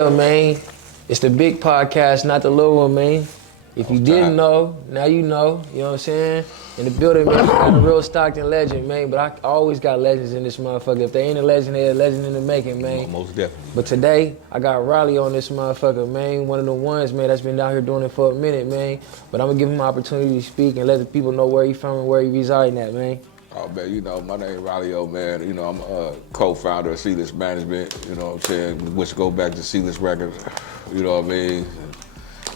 Man, it's the big podcast, not the little one, man. If you didn't know, now you know. You know what I'm saying? In the building, man, we got a real Stockton legend, man. But I always got legends in this motherfucker. If they ain't a legend, they a legend in the making, man. Most definitely. But today, I got Ralio on this motherfucker, man. One of the ones, man, that's been out here doing it for a minute, man. But I'm gonna give him an opportunity to speak and let the people know where he from and where he residing at, man. Oh, man, you know, my name Ralio, man. You know, I'm a co-founder of C-List Management, you know what I'm saying, which go back to C-List Records, you know what I mean?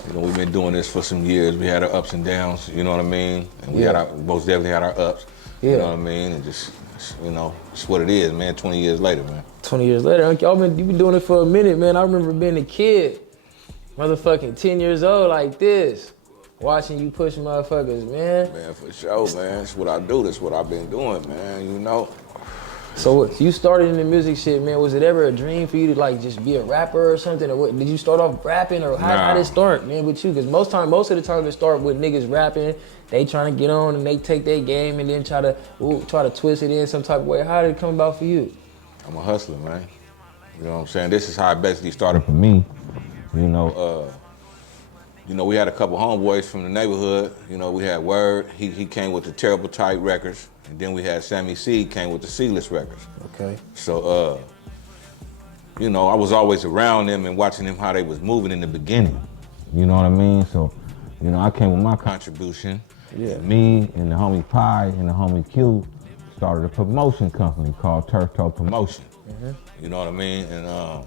You know, we've been doing this for some years. We had our ups and downs, you know what I mean? And we had our, most definitely had our ups, you know what I mean? And just, you know, it's what it is, man, 20 years later, man. 20 years later, you been doing it for a minute, man. I remember being a kid, motherfucking 10 years old like this. Watching you push motherfuckers, man. Man, for sure, man. That's what I do. That's what I've been doing, man, you know. So you started in the music shit, man. Was it ever a dream for you to like just be a rapper or something? Or what? Did you start off rapping or how did it start, man, with you? Because most of the time it start with niggas rapping. They trying to get on and they take their game and then try to twist it in some type of way. How did it come about for you? I'm a hustler, man. You know what I'm saying? This is how it basically started for me, you know. You know, we had a couple homeboys from the neighborhood. You know, we had Word. He came with the Terrible Tight records. And then we had Sammy C came with the C-List records. Okay. So, you know, I was always around them and watching them how they was moving in the beginning. You know what I mean? So, you know, I came with my contribution. Yeah. Me and the homie Pi and the homie Q started a promotion company called Turf Toe Promotion. Mm-hmm. You know what I mean? And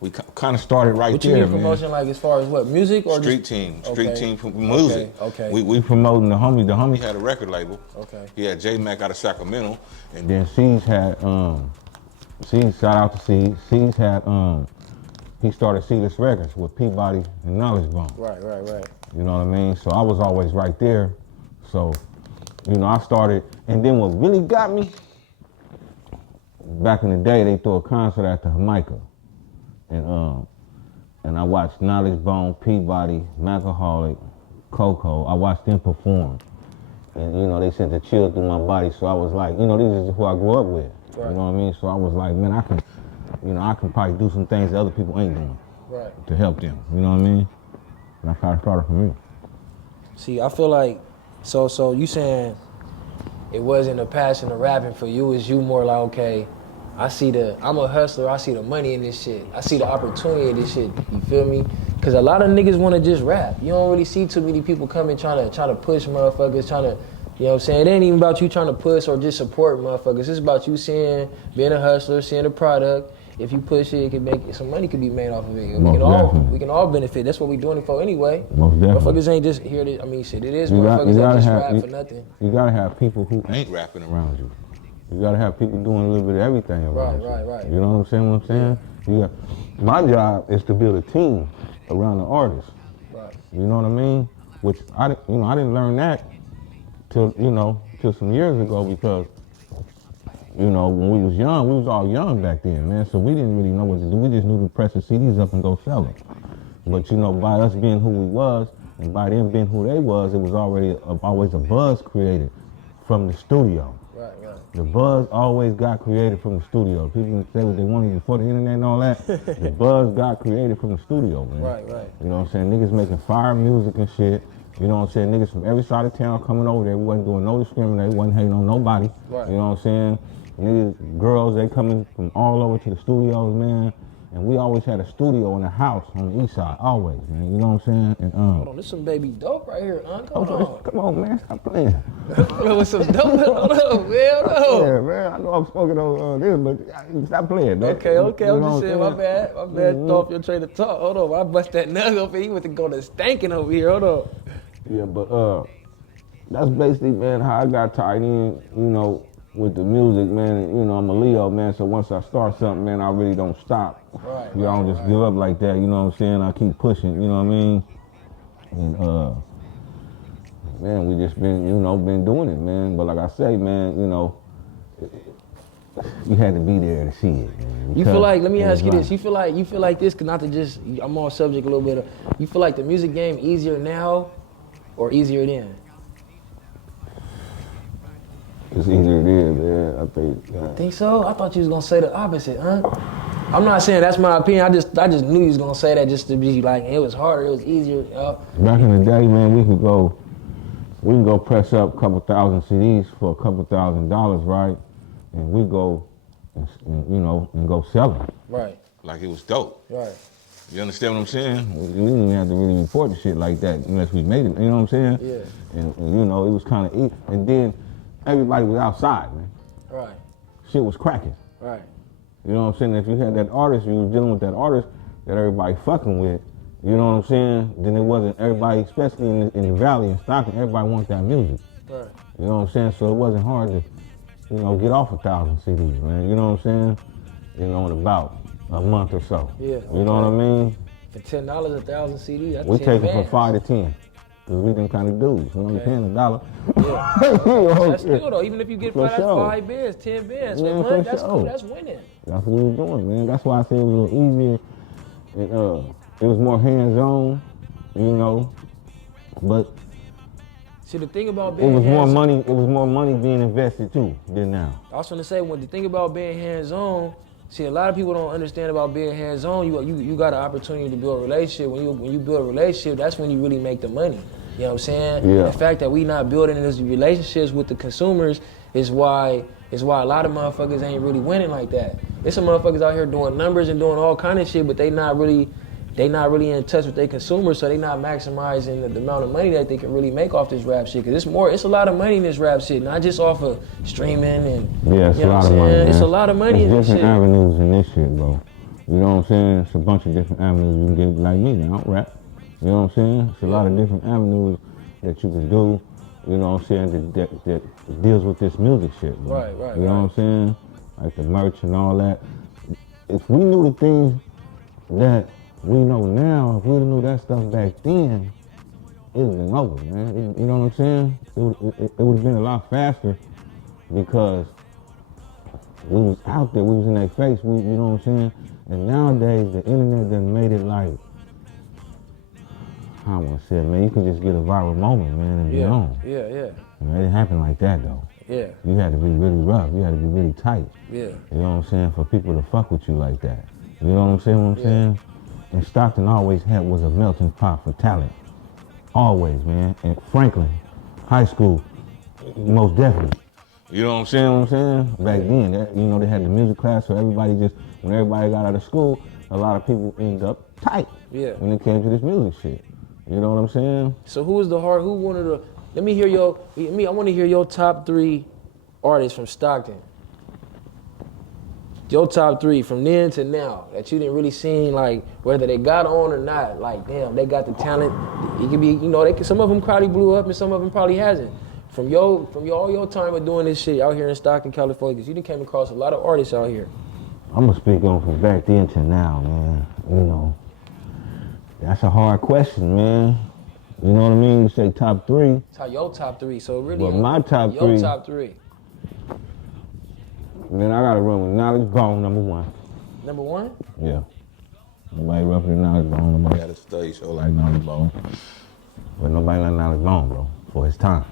we kind of started right there, what you mean promotion, like as far as what, music or street just... team, street team music. Okay. We promoting the homie. The homie had a record label. Okay. He had J-Mac out of Sacramento, and then C's had C's, shout out to C's. C's had he started C-List Records with Peabody and Knowledge Bone. Right. You know what I mean? So I was always right there. So, you know, I started, and then what really got me, back in the day, they threw a concert at the Jamaica. And I watched Knowledge Bone, Peabody, Macaholic, Coco. I watched them perform. And, you know, they sent the chill through my body. So I was like, you know, this is who I grew up with. Right. You know what I mean? So I was like, man, I can probably do some things that other people ain't doing. Right. To help them. You know what I mean? And that's how it started for me. See, I feel like, so you saying it wasn't a passion of rapping for you, it's you more like, okay, I'm a hustler, I see the money in this shit. I see the opportunity in this shit, you feel me? Cause a lot of niggas wanna just rap. You don't really see too many people coming trying to push motherfuckers, you know what I'm saying? It ain't even about you trying to push or just support motherfuckers. It's about you being a hustler, seeing the product. If you push it, some money could be made off of it. We can all benefit. That's what we doing it for anyway. Most definitely. Motherfuckers ain't just here to, shit, it is motherfuckers that just rap for nothing. You gotta have people who ain't rapping around you. You gotta have people doing a little bit of everything around you. Right. You know what I'm saying? My job is to build a team around the artist. Right. You know what I mean? Which I didn't learn that till some years ago, because, you know, when we was young, we was all young back then, man. So we didn't really know what to do. We just knew to press the CDs up and go sell them. But, you know, by us being who we was and by them being who they was, it was already always a buzz created from the studio. Right. The buzz always got created from the studio. People say what they wanted before the internet and all that. The buzz got created from the studio, man. Right. You know what I'm saying? Niggas making fire music and shit. You know what I'm saying? Niggas from every side of town coming over there. We wasn't doing no discrimination. Wasn't hating on nobody. Right. You know what I'm saying? Niggas, girls, they coming from all over to the studios, man. And we always had a studio in the house on the east side, always, man. You know what I'm saying? And, hold on, this some baby dope right here, Come on, man, stop playing. With some dope, hold on, man. Yeah, man, I know I'm smoking on this, but stop playing, man. Okay, I'm just saying, my bad. Throw off your train of talk. Hold on, I bust that nug up and he went to go to stankin' over here, hold on. Yeah, but that's basically, man, how I got tied in, you know, with the music, man. You know, I'm a Leo, man, so once I start something, man, I really don't stop. Right. You don't just give up like that, you know what I'm saying? I keep pushing, you know what I mean? And, man, we just been doing it, man. But like I say, man, you know, you had to be there to see it, man. You feel like, let me ask you this, you feel like this, cause not to just, I'm off subject a little bit, you feel like the music game easier now or easier then? It's easier it is, man. I think. Think so? I thought you was gonna say the opposite, huh? I'm not saying that's my opinion. I just knew you was gonna say that just to be like, it was harder, it was easier. Back in the day, man, we can go press up a couple thousand CDs for a couple $1,000s, right? And we go, and go sell them. Right. Like it was dope. Right. You understand what I'm saying? We didn't even have to really report the shit like that unless we made it. You know what I'm saying? Yeah. And it was kind of easy. And then everybody was outside, man. Right. Shit was cracking. Right. You know what I'm saying? If you had that artist, you was dealing with that artist that everybody fucking with. You know what I'm saying? Then it wasn't everybody, especially in the Valley and Stockton, everybody wants that music. Right. You know what I'm saying? So it wasn't hard to, get off 1,000 CDs, man. You know what I'm saying? In about a month or so. Yeah. You know what I mean? For $10, 1,000 CD, that's We 10 take it bands. from 5 to 10. Because we them kind of dudes. We only paying $1. Yeah. That's still though, even if you get For 5, that's sure. 5 bands, 10 bands. Yeah, Man, for that's sure. cool, that's winning. That's what we were doing, man. That's why I said it was a little easier. It was more hands-on, but See, the thing about it being was more hands-on, money. It was more money being invested too than now. I was gonna say, when the thing about being hands-on, see, a lot of people don't understand about being hands-on. You got an opportunity to build a relationship. When you build a relationship, that's when you really make the money. You know what I'm saying? Yeah. The fact that we not building these relationships with the consumers is why a lot of motherfuckers ain't really winning like that. There's some motherfuckers out here doing numbers and doing all kind of shit, but they not really in touch with their consumers, so they not maximizing the amount of money that they can really make off this rap shit. Cause it's a lot of money in this rap shit, not just off of streaming and Yeah, it's a lot of money. Man. It's a lot of money in There's this shit. different avenues in this shit, bro. You know what I'm saying? It's a bunch of different avenues you can get, like me, man. I don't rap. You know what I'm saying? It's a lot of different avenues that you can do. You know what I'm saying? That deals with this music shit, bro. Right. You know what I'm saying? Like the merch and all that. If we knew the things that we know now, if we knew that stuff back then, it would have been over, man. You know what I'm saying? It would have been a lot faster because we was out there, we was in their face, you know what I'm saying? And nowadays, the internet done made it like, I don't want to say it, man, you can just get a viral moment, man, and be on. Yeah. It didn't happen like that, though. Yeah. You had to be really rough. You had to be really tight. Yeah. You know what I'm saying? For people to fuck with you like that. You know what I'm saying? And Stockton always was a melting pot for talent. Always, man. And Franklin, high school, most definitely. You know what I'm saying? Back then, they had the music class, so when everybody got out of school, a lot of people ended up tight. Yeah. When it came to this music shit. You know what I'm saying? So who wanted to, I want to hear your top 3 artists from Stockton. Your top 3 from then to now that you didn't really see, like whether they got on or not. Like, damn, they got the talent. It could be, some of them probably blew up and some of them probably hasn't. From all your time of doing this shit out here in Stockton, California, because you done came across a lot of artists out here. I'm gonna speak on from back then to now, man. That's a hard question, man. You know what I mean? You say top 3. Your top 3. So really, Well, my top 3. Your top 3. Man, I gotta run with Knowledge Bone, number 1. Number 1? Yeah. Nobody rougher than Knowledge Bone. Nobody had a study show like Knowledge Bone. But nobody like Knowledge Bone, bro, for his time.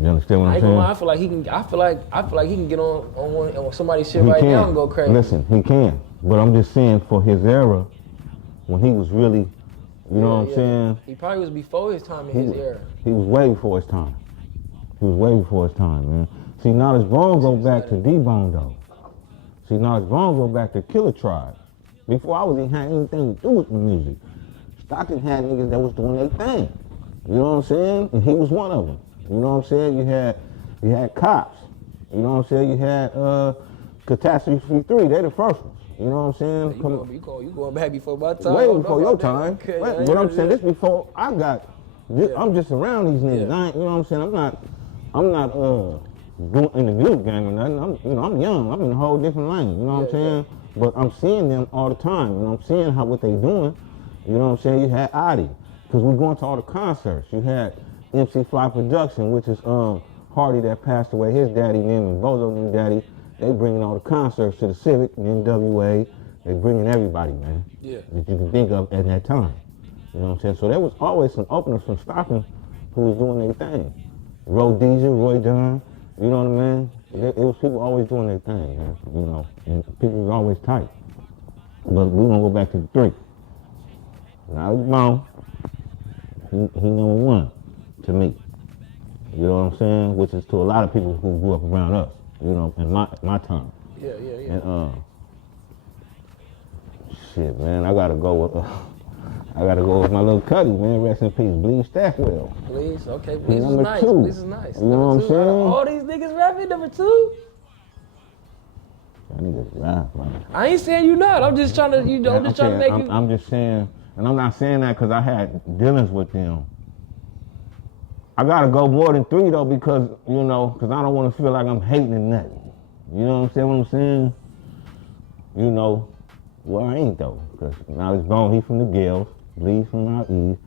You understand what I'm saying? I feel like he can. I feel like he can get on somebody's shit right now and go crazy. Listen, he can. But I'm just saying, for his era, when he was really, you know what I'm saying? He probably was before his time in his era. He was way before his time. He was way before his time, man. See, Knowledge Bone go back to D-Bone, though. See, Knowledge Bone go back to Killer Tribe. Before I was even had anything to do with the music. Stockton had niggas that was doing their thing. You know what I'm saying? And he was one of them. You know what I'm saying? You had Cops. You know what I'm saying? You had Catastrophe 3. They the first ones. You know what I'm saying? You going back before my time. Way before your time. Okay, But I'm saying this before I got. I'm just around these niggas. Yeah. I ain't, you know what I'm saying? I'm not doing in the music game or nothing. I'm young. I'm in a whole different lane. You know what I'm saying? But I'm seeing them all the time, and I'm seeing what they doing. You know what I'm saying? You had Adi, because we're going to all the concerts. You had MC Fly Production, which is Hardy that passed away. His daddy, them, and Bozo and daddy. They bringing all the concerts to the Civic and NWA. They bringing everybody, man. Yeah. That you can think of at that time. You know what I'm saying? So there was always some openers from Stockton who was doing their thing. Rhodesia, Roy Dunn, you know what I mean? It was people always doing their thing, man. You know, and people was always tight. But we're gonna go back to the 3. Knowledge Bone, he number 1 to me. You know what I'm saying? Which is to a lot of people who grew up around us, you know, in my time. Yeah. And shit, man, I gotta go with my little Cuddy, man. Rest in peace, Bleed Stackwell. Please, okay, Bleed is number nice. 2. Bleed is nice. You know what I'm saying? All these niggas rapping number 2. That niggas rap, man. I ain't saying you not. I'm just trying to, you know, I'm just trying to make you. I'm just saying, and I'm not saying that because I had dealings with them. I gotta go more than 3 though because, you know, because I don't want to feel like I'm hating nothing. You know what I'm saying? You know, well, I ain't though, because Knowledge Bone, he from the Gales, Bleed from out east.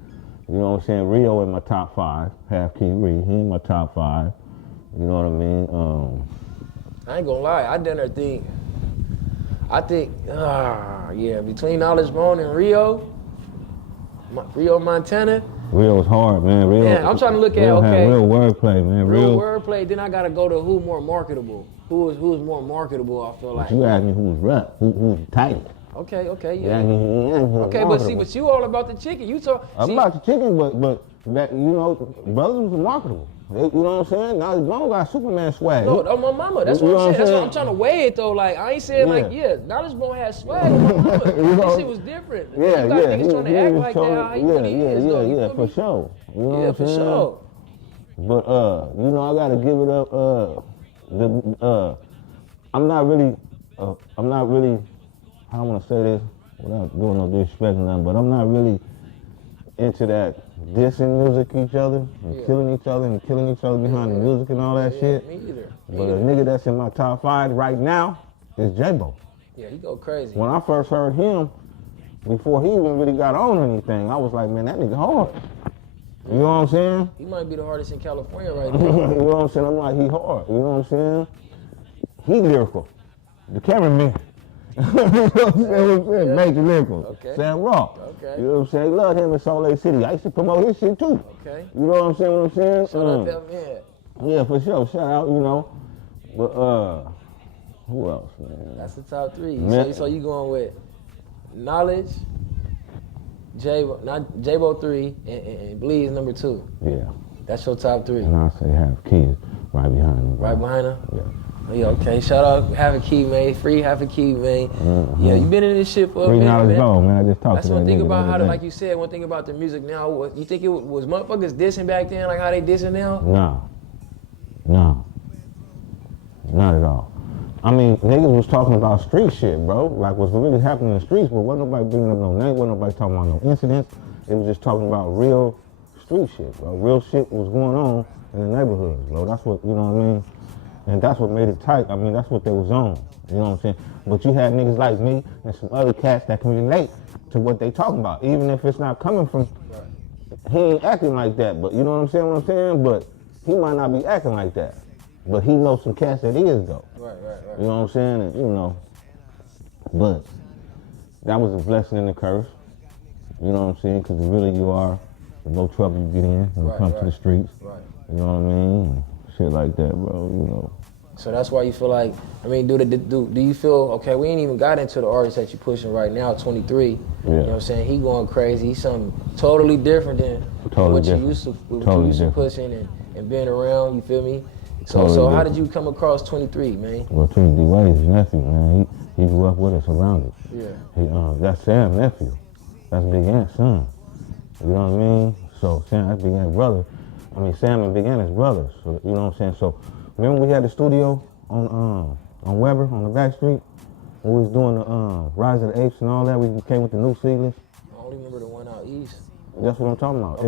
You know what I'm saying? Rio in my top 5, Half Key Reed, he in my top 5. You know what I mean? I ain't gonna lie, I done her thing. I think, yeah, between Knowledge Bone and Rio, Montana. Rio's hard, man. Yeah, I'm trying to look at, Rio okay. had real wordplay, man. Real wordplay, then I gotta go to who more marketable. Who's more marketable, I feel like. You asked me who's rap, who's tight. Okay, Yeah, yeah. Okay, but you all about the chicken. You talk. I'm about the chicken, but that, you know, brothers was marketable. You know what I'm saying? Now Bone got Superman swag. No, on my mama. That's what I'm saying. That's what I'm trying to weigh it though. Like I ain't saying Knowledge Bone had swag on my mama. This shit was different. Yeah, you got niggas trying to act like that. How he really is, though. Yeah, for sure. You know what I'm saying? Sure. But you know, I gotta give it up. I'm not really. How I want to say this without doing no disrespect or nothing, but I'm not really into that dissing music each other and killing each other and killing each other behind the music and all that shit. Me either. But a nigga that's in my top 5 right now is J-Bo. Yeah, he go crazy. When I first heard him, before he even really got on anything, I was like, man, that nigga hard. You know what I'm saying? He might be the hardest in California right now. You know what I'm saying? I'm like, he hard. You know what I'm saying? He lyrical. The cameraman. You know what I'm saying? Major lyrical. Okay. Sam Rock. Okay. You know what I'm saying? Love him in Salt Lake City. I used to promote his shit too. Okay. You know what I'm saying? Shout out that man. Yeah, for sure. Shout out, you know. But who else, man? That's the top 3. So you going with Knowledge, J-Bo 3, and Bleed's number 2. Yeah. That's your top 3. And I say Half Key right behind him. Right behind him? Yeah. Yeah, okay. Shout out Have a Key, man. Free Have a Key, man. Mm-hmm. Yeah, you been in this shit for a Free minute, Knowledge man. Bone, man. I just talked That's to one that thing nigga about how, the other like you said, one thing about the music now. You think it was motherfuckers dissing back then, like how they dissing now? No. Not at all. I mean, niggas was talking about street shit, bro. Like what's really happening in the streets, but wasn't nobody bringing up no name, wasn't nobody talking about no incidents. It was just talking about real street shit, bro. Real shit was going on in the neighborhoods, bro. That's what, you know what I mean? And that's what made it tight. I mean, that's what they was on. You know what I'm saying? But you had niggas like me and some other cats that can relate to what they talking about, even if it's not coming from, he ain't acting like that, but you know what I'm saying? But he might not be acting like that. But he knows some cats that is, though. Right. You know what I'm saying? And, you know, but that was a blessing and a curse. You know what I'm saying? Because the realer you are, the more trouble you get in when it comes to the streets. Right. You know what I mean? Shit like that, bro, you know. So that's why you feel like, I mean, do you feel, okay, we ain't even got into the artist that you're pushing right now, 23. You know what I'm saying? He going crazy. He's something totally different than what you used to pushing and being around, you feel me? So how did you come across 23, man? Well, 23 Wade's his nephew, man. He grew up with us around it. Yeah. That's Sam's nephew. That's Big Ant's son. You know what I mean? So Sam, that's Big Ant's brother. I mean, Sam and Big Ant is brothers. So, you know what I'm saying? So remember we had the studio on Weber on the back street? When we was doing the Rise of the Apes and all that, we came with the new ceilings. I only remember the one out east. That's what I'm talking about.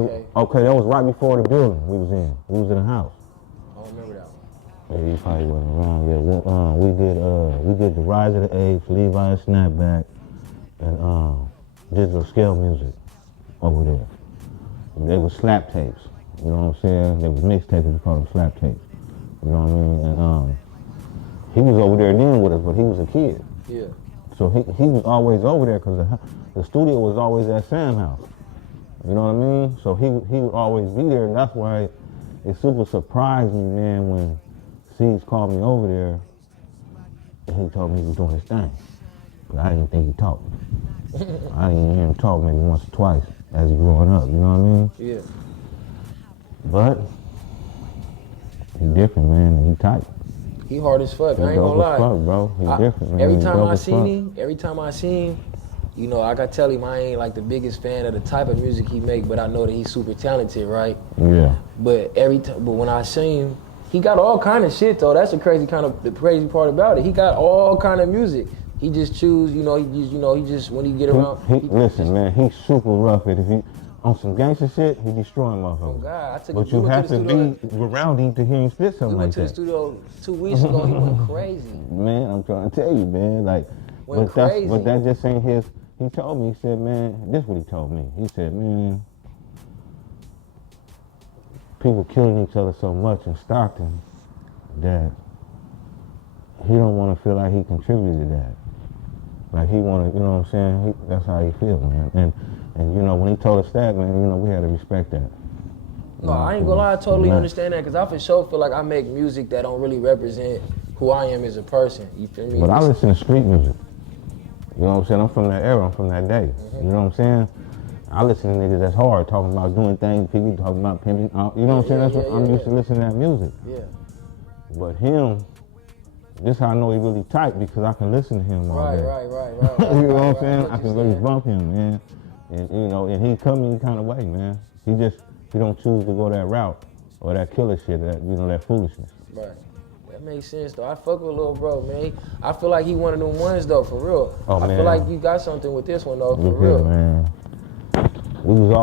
Okay. That was right before the building we was in. We was in the house. I don't remember that one. Yeah, you probably wasn't around. Yeah, we did the Rise of the Apes, Levi Snapback, and digital scale music over there. They were slap tapes. You know what I'm saying? They was mixtapes, we called them slap tapes. You know what I mean? And he was over there then with us, but he was a kid. Yeah. So he was always over there because the studio was always at Sam's house. You know what I mean? So he would always be there, and that's why it super surprised me, man, when Seeds called me over there and he told me he was doing his thing. But I didn't think he talked. I didn't even hear him talk maybe once or twice as he growing up, you know what I mean? Yeah. But he different, man, and he tight. He hard as fuck. He I ain't gonna dope as lie. fuck, bro. He different, man. Every He time dope I as fuck. every time I see him, you know, I gotta tell him I ain't like the biggest fan of the type of music he make, but I know that he's super talented, right? Yeah. But when I see him, he got all kind of shit though. That's the crazy part about it. He got all kind of music. He just choose, you know, he just when he get around. Listen, man, he's super rough. If he on some gangster shit, he destroying motherfuckers. Oh God, I took But you have to be around him to hear him spit something like that. We went to the studio 2 weeks ago. He went crazy. Man, I'm trying to tell you, man. Like, Went crazy. but that just ain't his. He told me, he said, man, this is what he told me. He said, man, people killing each other so much in Stockton that he don't want to feel like he contributed to that. Like he want to, you know what I'm saying? That's how he feel, man. And you know, when he told us that, man, you know, we had to respect that. No, I ain't gonna lie, I totally understand that, because I for sure feel like I make music that don't really represent who I am as a person. You feel me? But I listen to street music. You know what I'm saying? I'm from that era, I'm from that day. You know what I'm saying? I listen to niggas that's hard, talking about doing things, people talking about pimping. You know what I'm saying? That's what I'm used to listening to that music. Yeah. But him, this how I know he really tight, because I can listen to him all day. Right. You know what I'm saying? I can really bump him, man. And you know, and he come any kind of way, man. He don't choose to go that route or that killer shit, that, you know, that foolishness. Right. That makes sense though. I fuck with little bro, man. I feel like he one of them ones though, for real. Oh, I man. feel like you got something with this one though, for Look real. here, man. We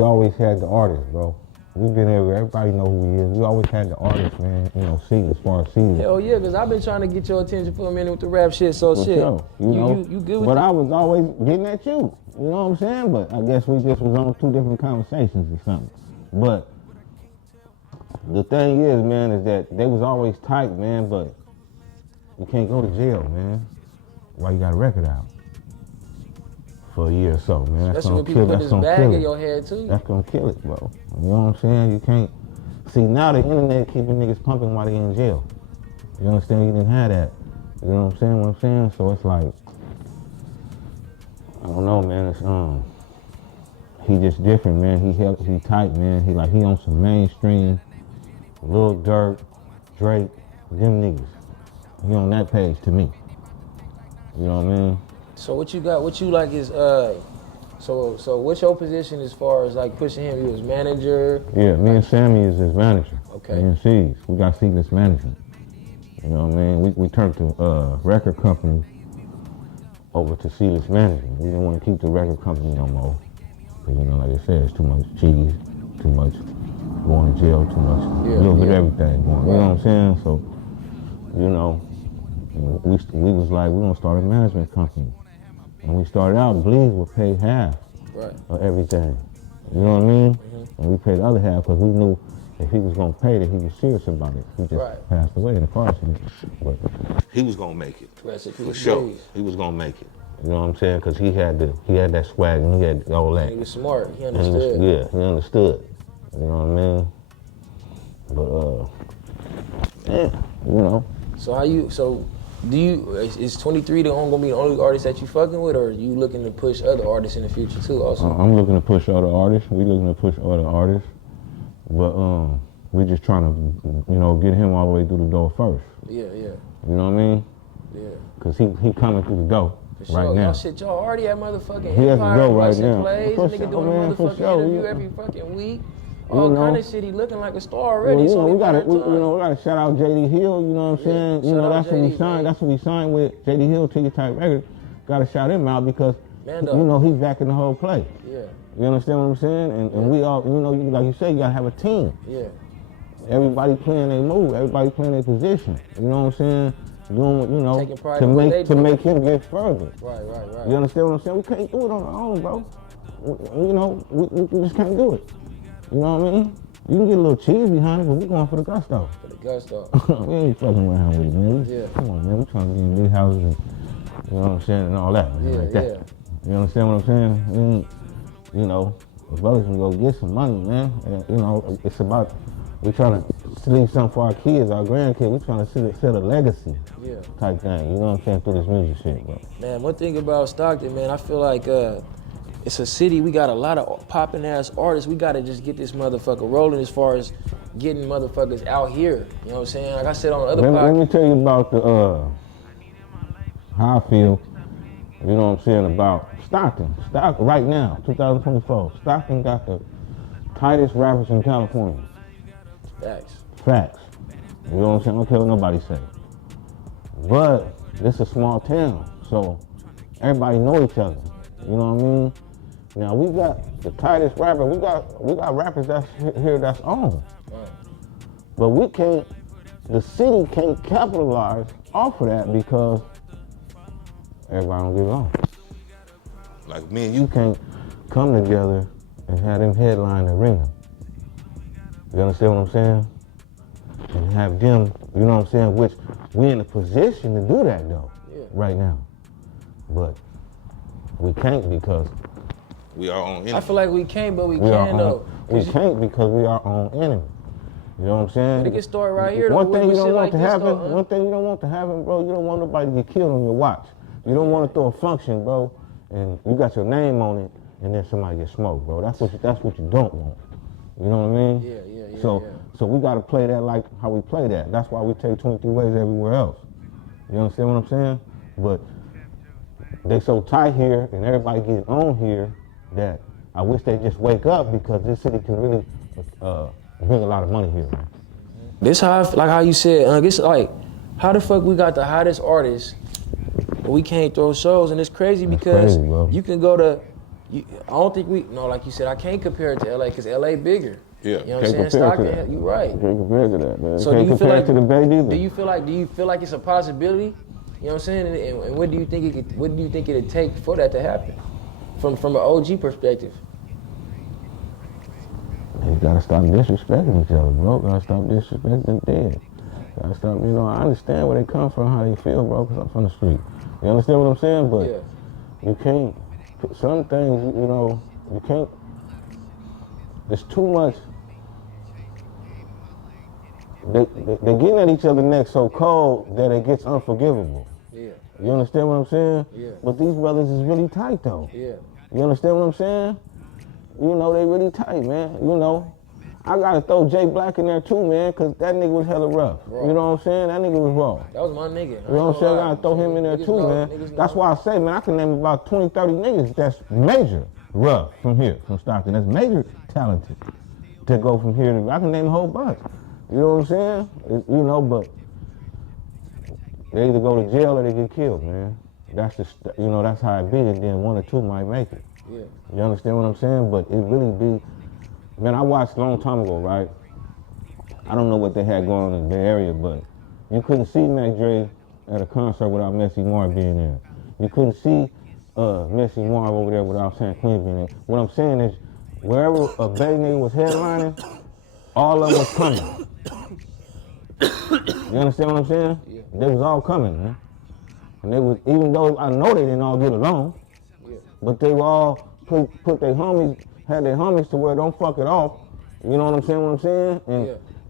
always had the artist, bro. We've been everywhere. Everybody know who he is. We always had the artist, man. You know, as far as seeing. Hell yeah, because I've been trying to get your attention for a minute with the rap shit. So For shit, sure. You know, you good with but that? I was always getting at you. You know what I'm saying? But I guess we just was on two different conversations or something. But the thing is, man, is that they was always tight, man. But you can't go to jail, man. While you got a record out for a year or so, man. That's Especially when gonna people kill. put That's this gonna bag kill in it. your head too. That's gonna kill it, bro. You know what I'm saying? You can't. See, now the internet keeping niggas pumping while they in jail. You understand? You didn't have that. You know what I'm saying? So it's like, I don't know, man. It's he just different, man. He tight, man. He on some mainstream, Lil Durk, Drake, them niggas. He on that page to me. You know what I mean? So what you got? What you like is so what's your position as far as like pushing him? You as manager? Yeah, me and Sammy is his manager. Okay. Me and C's. We got seamless management. You know what I mean? We turned the record company over to seamless management. We didn't want to keep the record company no more. Because, you know, like I said, it's too much cheese, too much going to jail, too much, a little bit of everything going. You know what I'm saying? So, you know, we was like, we're going to start a management company. When we started out, Bleeds would pay half of everything. You know what I mean? And we paid the other half because we knew if he was going to pay that, he was serious about it. He just passed away in the car accident. But he was going to make it. For sure. He was going to make it. You know what I'm saying? Because he had that swag and he had all that. He was smart. He understood. He understood. You know what I mean? But, yeah, you know. So is 23 gonna be the only artist that you fucking with, or are you looking to push other artists in the future too also? I'm looking to push other artists. We looking to push other artists. But we just trying to, you know, get him all the way through the door first. Yeah. You know what I mean? Yeah. Because he coming through the door right now. Y'all already at motherfucking He has to Empire go right now. Plays. For Nigga sure, doing man, a for motherfucking sure, interview yeah. every fucking week. You All know. kind of shit. He looking like a star already. Well, you know, we got to shout out JD Hill, you know what I'm saying? You know, that's what we signed. That's what we signed with JD Hill, Ticket Type Record. Got to shout him out because, you know, he's back in the whole play. Yeah. You understand what I'm saying? And we all, you know, like you say, you got to have a team. Yeah. Everybody playing their move. Everybody playing their position. You know what I'm saying? Doing, you know, Taking pride to make him get further. Right. You understand what I'm saying? We can't do it on our own, bro. You know, we just can't do it. You know what I mean? You can get a little cheese behind it, but we're going for the gusto. For the gusto. We ain't fucking around with it, man. Yeah. Come on, man. We trying to get in big houses and, you know what I'm saying, and all that. Man, like that. You understand what I'm saying? You know, as well as we go get some money, man. And, you know, it's about, we trying to to leave something for our kids, our grandkids. We trying to set a legacy type thing. You know what I'm saying? Through this music shit, bro. Man, one thing about Stockton, man, I feel like it's a city. We got a lot of popping ass artists. We gotta just get this motherfucker rolling as far as getting motherfuckers out here. You know what I'm saying? Like I said on the other Let me tell you about how I feel. You know what I'm saying about Stockton. Right now, 2024. Stockton got the tightest rappers in California. Facts. You know what I'm saying? I don't care what nobody say. But this is a small town, so everybody know each other. You know what I mean? Now we got the tightest rapper. We got rappers that's here that's on. But we can't. The city can't capitalize off of that because everybody don't get along. Like me and you can't come together and have them headline the arena. You understand what I'm saying? And have them, you know what I'm saying, which we in a position to do that though, right now. But we can't because we are on enemy. I feel like we can't, but we can though. We can't because we are on enemy. You know what I'm saying? But it gets started right here though. One thing you don't want to happen, one thing you don't want to happen, bro, you don't want nobody to get killed on your watch. You don't want to throw a function, bro, and you got your name on it, and then somebody gets smoked, bro. That's what you don't want. You know what I mean? Yeah. So we gotta play that like how we play that. That's why we take 23 ways everywhere else. You understand what I'm saying? But they so tight here and everybody getting on here that I wish they just wake up because this city can really bring a lot of money here, man. This how you said, it's like, how the fuck we got the hottest artists, but we can't throw shows, and it's crazy because you can go to, I don't think like you said, I can't compare it to LA because LA bigger. Yeah, you know what I'm saying? Stockton, you right. Can't compare to that, man. So can't compare it to the Bay either. Do you feel like it's a possibility? You know what I'm saying? And what do you think it'd take for that to happen? From an OG perspective. You gotta stop disrespecting each other, bro. Gotta stop disrespecting dead. Gotta stop, I understand where they come from, how they feel, bro, because I'm from the street. You understand what I'm saying? But you can't, some things, you can't, there's too much. They're getting at each other neck so cold that it gets unforgivable. Yeah. You understand what I'm saying? Yeah. But these brothers is really tight though. Yeah. You understand what I'm saying? They really tight, man. I gotta throw Jay Black in there too, man, cause that nigga was hella rough. You know what I'm saying? That nigga was raw. That was my nigga. You know what I'm saying? I gotta throw him in there too, man. That's why I say, man, I can name about 20, 30 niggas that's major rough from here, from Stockton. That's major talented to go from here to, I can name a whole bunch. You know what I'm saying? But they either go to jail or they get killed, man. That's that's how it be, and then one or two might make it. Yeah. You understand what I'm saying? But it really be, man, I watched a long time ago, right? I don't know what they had going on in the Bay Area, but you couldn't see Mac Dre at a concert without Messi Moore being there. You couldn't see Messi Moore over there without San Queen being there. What I'm saying is, wherever a Bay nigga was headlining, all of them was coming. You understand what I'm saying? Yeah. They was all coming, man. And they was, even though I know they didn't all get along, but they were all put their homies, had their homies to where don't fuck it off. You know what I'm saying?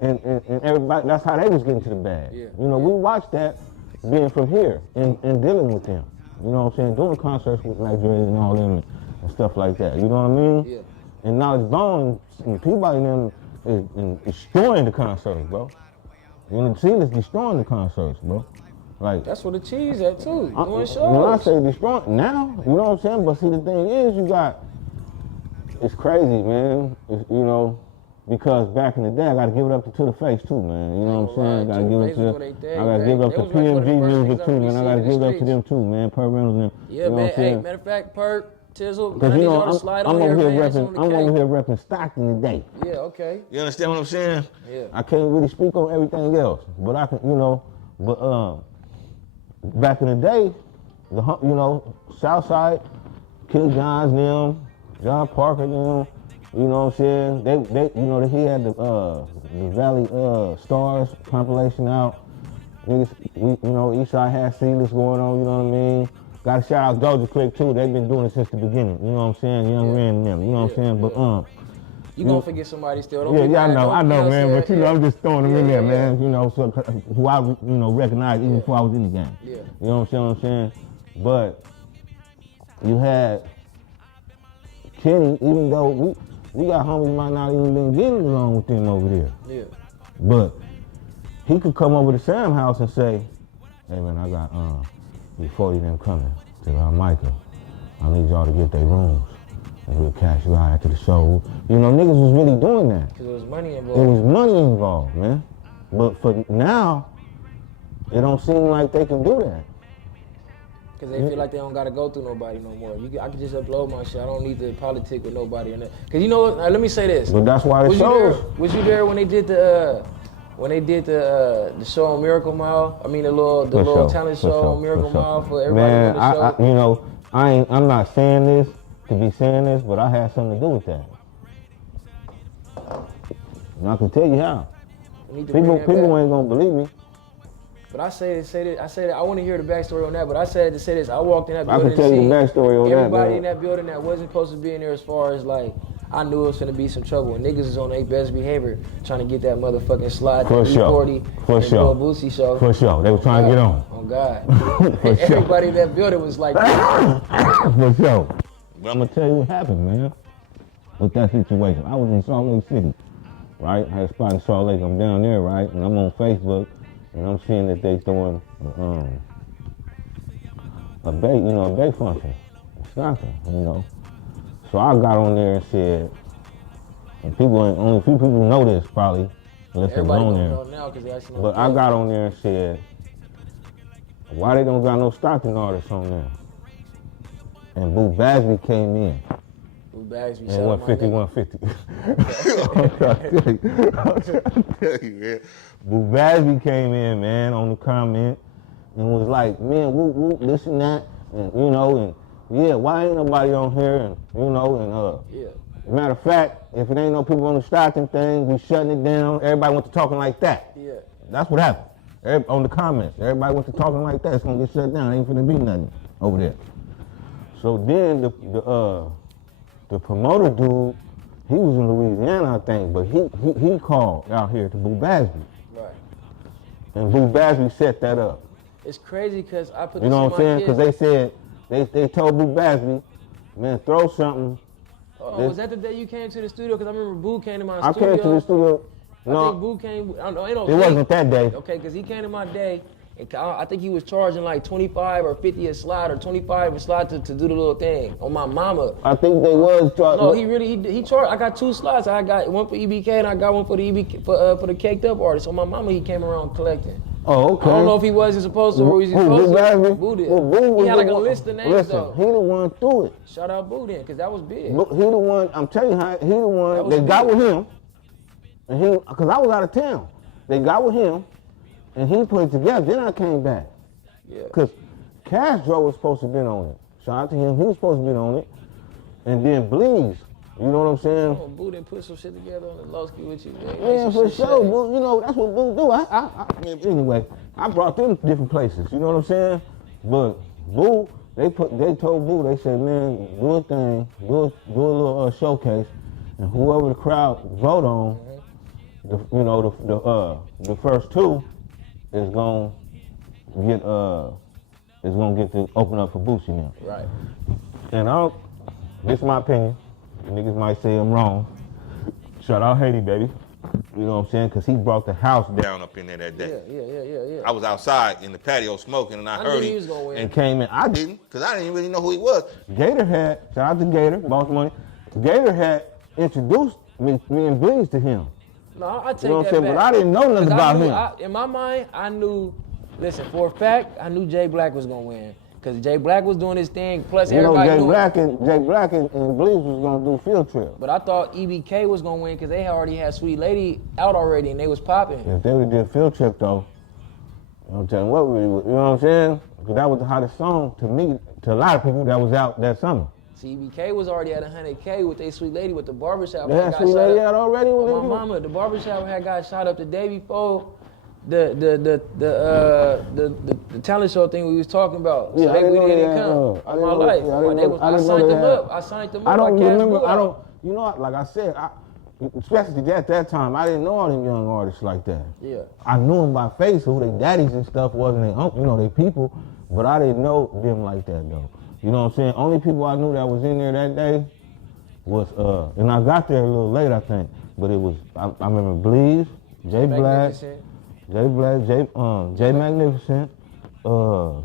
And everybody, that's how they was getting to the bag. Yeah. We watched that being from here and dealing with them. You know what I'm saying? Doing concerts with Mac Dre and all them and stuff like that. You know what I mean? Yeah. And now it's Bone and Peabody and them is destroying the concerts, bro. The scene is destroying the concerts, bro. Like, that's where the cheese at too. Doing shows. When I say destroying now, you know what I'm saying? But see, the thing is, it's crazy, man. Because back in the day, I gotta give it up to the face too, man. You know what I'm saying? I gotta give it up to PMG music too, man. I gotta give it up to them too, man. Perk Reynolds and them. Yeah, man. Matter of fact, Perk, Tizzle, because I'm over here repping Stockton today. Yeah, okay. You understand what I'm saying? Yeah. I can't really speak on everything else, but I can, back in the day, Southside, King John's them, John Parker them, you know what I'm saying? They he had the Valley Stars compilation out. Niggas, Eastside had Sealess going on, you know what I mean? Got to shout out Doja Click too. They've been doing it since the beginning. You know what I'm saying? Young Ren and them. You know what I'm saying? But You gonna forget somebody still. Don't yeah, be yeah, I mad. know, man. But you know, I'm just throwing them in there, man. You know, so who I recognized even before I was in the game. Yeah. You know what I'm saying? But you had Kenny, even though we got homies might not even been getting along with them over there. Yeah. But he could come over to Sam's house and say, hey man, I got 40 of them coming to Micah. I need y'all to get their rooms. And we'll cash you out after the show. You know, niggas was really doing that. Because there was money involved. There was money involved, man. But for now, it don't seem like they can do that. Because they feel like they don't got to go through nobody no more. I can just upload my shit. I don't need to politic with nobody. Because you know what? Let me say this. But that's why the shows. Was you there when they did the show on Miracle Mile? I mean the little talent show on Miracle Mile for everybody on the show? Man, you know, I'm not saying this to be saying this, but I had something to do with that. And I can tell you how. People ain't gonna believe me. But I say that I want to hear the backstory on that. But I said to say this, I walked in that building. I can tell you the backstory on that. Everybody in that building that wasn't supposed to be in there, as far as like, I knew it was gonna be some trouble. And niggas is on their best behavior, trying to get that motherfucking slide to E40 for and sure. do a Boosie show. For sure, they were trying to get on. Oh God. Everybody in that building was like, for sure. But I'm gonna tell you what happened, man. With that situation, I was in Salt Lake City, right? I had a spot in Salt Lake. I'm down there, right? And I'm on Facebook, and I'm seeing that they throwing a bait function, STOCKTON, you know. So I got on there and said, and only a few people know this probably, unless they on there. But I got on there and said, why they don't got no STOCKTON artists on there? And Boo Basby came in. Boo Basby, and went 50-150. I'm trying to tell you, man. Boo Basby came in, man, on the comment and was like, man, whoop, this and that, and you know, and yeah, why ain't nobody on here, and you know, and matter of fact, if it ain't no people on the STOCKTON thing, we shutting it down. Everybody went to talking like that. Yeah. That's what happened. On the comments, everybody went to talking like that. It's gonna get shut down. Ain't finna be nothing over there. So then the promoter dude, he was in Louisiana, I think, but he called out here to Boo Basby. Right. And Boo Basby set that up. It's crazy because I put. You know what I'm saying? Because they said they told Boo Basby, man, throw something. Oh, was that the day you came to the studio? Because I remember Boo came to my studio. I came to the studio. I think Boo came. I don't know. It wasn't that day. Okay, because he came to my day. And I think he was charging like 25 or 50 a slide, or 25 a slide to do the little thing on my mama. I think they was charging. No, he charged. I got 2 slides. I got one for EBK and I got one for the EBK for the caked up artist. On my mama, he came around collecting. Oh, okay. I don't know if he wasn't supposed to or was he supposed to. Boo did. Boo he had like a list of names though. He the one threw it. Shout out Boo then, because that was big. He the one. I'm telling you how. He the one. They got with him, and because I was out of town. They got with him, and he put it together. Then I came back. Yeah. Because Castro was supposed to have been on it. Shout out to him. He was supposed to have been on it. And then Bleeze. You know what I'm saying? Oh, Boo didn't put some shit together on the low ski with you, man. Yeah, for sure. Boo, you know, that's what Boo do. Anyway, I brought them different places. You know what I'm saying? But Boo, they told Boo, they said, man, do a thing, do a little showcase, and whoever the crowd vote on, the first 2 is gonna get to open up for Boosie now. Right. And this is my opinion. Niggas might say I'm wrong. Shout out Haiti, baby. You know what I'm saying? Because he brought the house down up in there that day. Yeah. I was outside in the patio smoking, and I heard he was gonna win. And came in. I didn't, because I didn't really know who he was. Gator had, shout out to Gator, Boss Money. Gator had introduced me and Bleeze to him. No, I take you know what I'm that saying? back. But I didn't know nothing about him. In my mind, I knew, listen, for a fact, I knew Jay Black was gonna win. Because Jay Black was doing his thing, plus everybody knew Jay Black and Bleeze was gonna do Field Trip. But I thought EBK was gonna win because they already had Sweet Lady out already and they was popping. If they would have did Field Trip though, I'm telling you what, you know what I'm saying? Because that was the hottest song to me, to a lot of people that was out that summer. See, EBK was already at 100K with their Sweet Lady with the barbershop. They had Sweet Lady out already? My mama, the barbershop had got shot up the day before the talent show thing we was talking about. Yeah, so we didn't come. My life. I signed them up. I don't remember. You know, like I said, especially at that time, I didn't know all them young artists like that. Yeah. I knew them by face, who their daddies and stuff wasn't they, they people, but I didn't know them like that though. You know what I'm saying? Only people I knew that was in there that day was, and I got there a little late, I think, but it was, I remember Bleeze, Jay Black, Jay Magnificent, who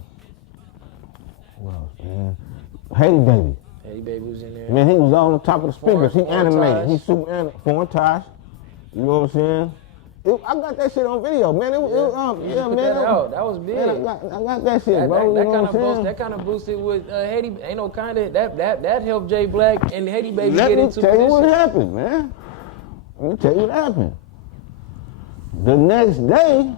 else, man? Haiti Baby. Haiti Baby was in there. Man, he was all on top of the speakers. He animated. Ties. He super animated. Foreign Ties. You know what I'm saying? I got that shit on video, man. That was big. Man, I got that shit, bro. That kind of boosted with Haiti. Ain't no kind of that helped Jay Black and Haiti Baby get into position. Let me tell you what happened, man. Let me tell you what happened. The next day,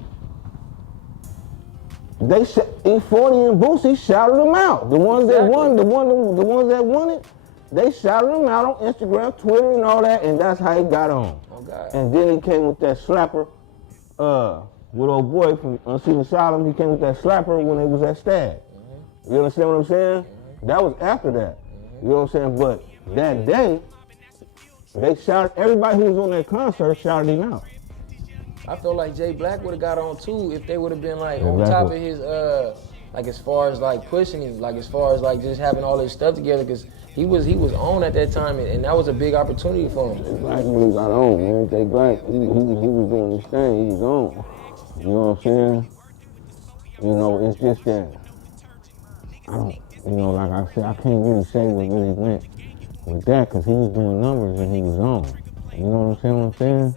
E40 and Boosie shouted them out. The ones that won, the ones that won it, they shouted them out on Instagram, Twitter, and all that, and that's how he got on. Oh God. And then he came with that slapper, with old boy from Unseen Asylum. He came with that slapper when they was at Stag. You understand what I'm saying? That was after that. You know what I'm saying? But that day, they shouted, everybody who was on that concert shouted him out. I feel like Jay Black would have got on too if they would have been like on top of his like as far as like pushing him, like as far as like just having all his stuff together, because he was on at that time, and that was a big opportunity for him. Jay Black really got on, man. Jay Black, he was doing his thing. He was on. You know what I'm saying? You know, it's just that I don't, like I said, I can't really say what really went with that, because he was doing numbers and he was on. You know what I'm saying?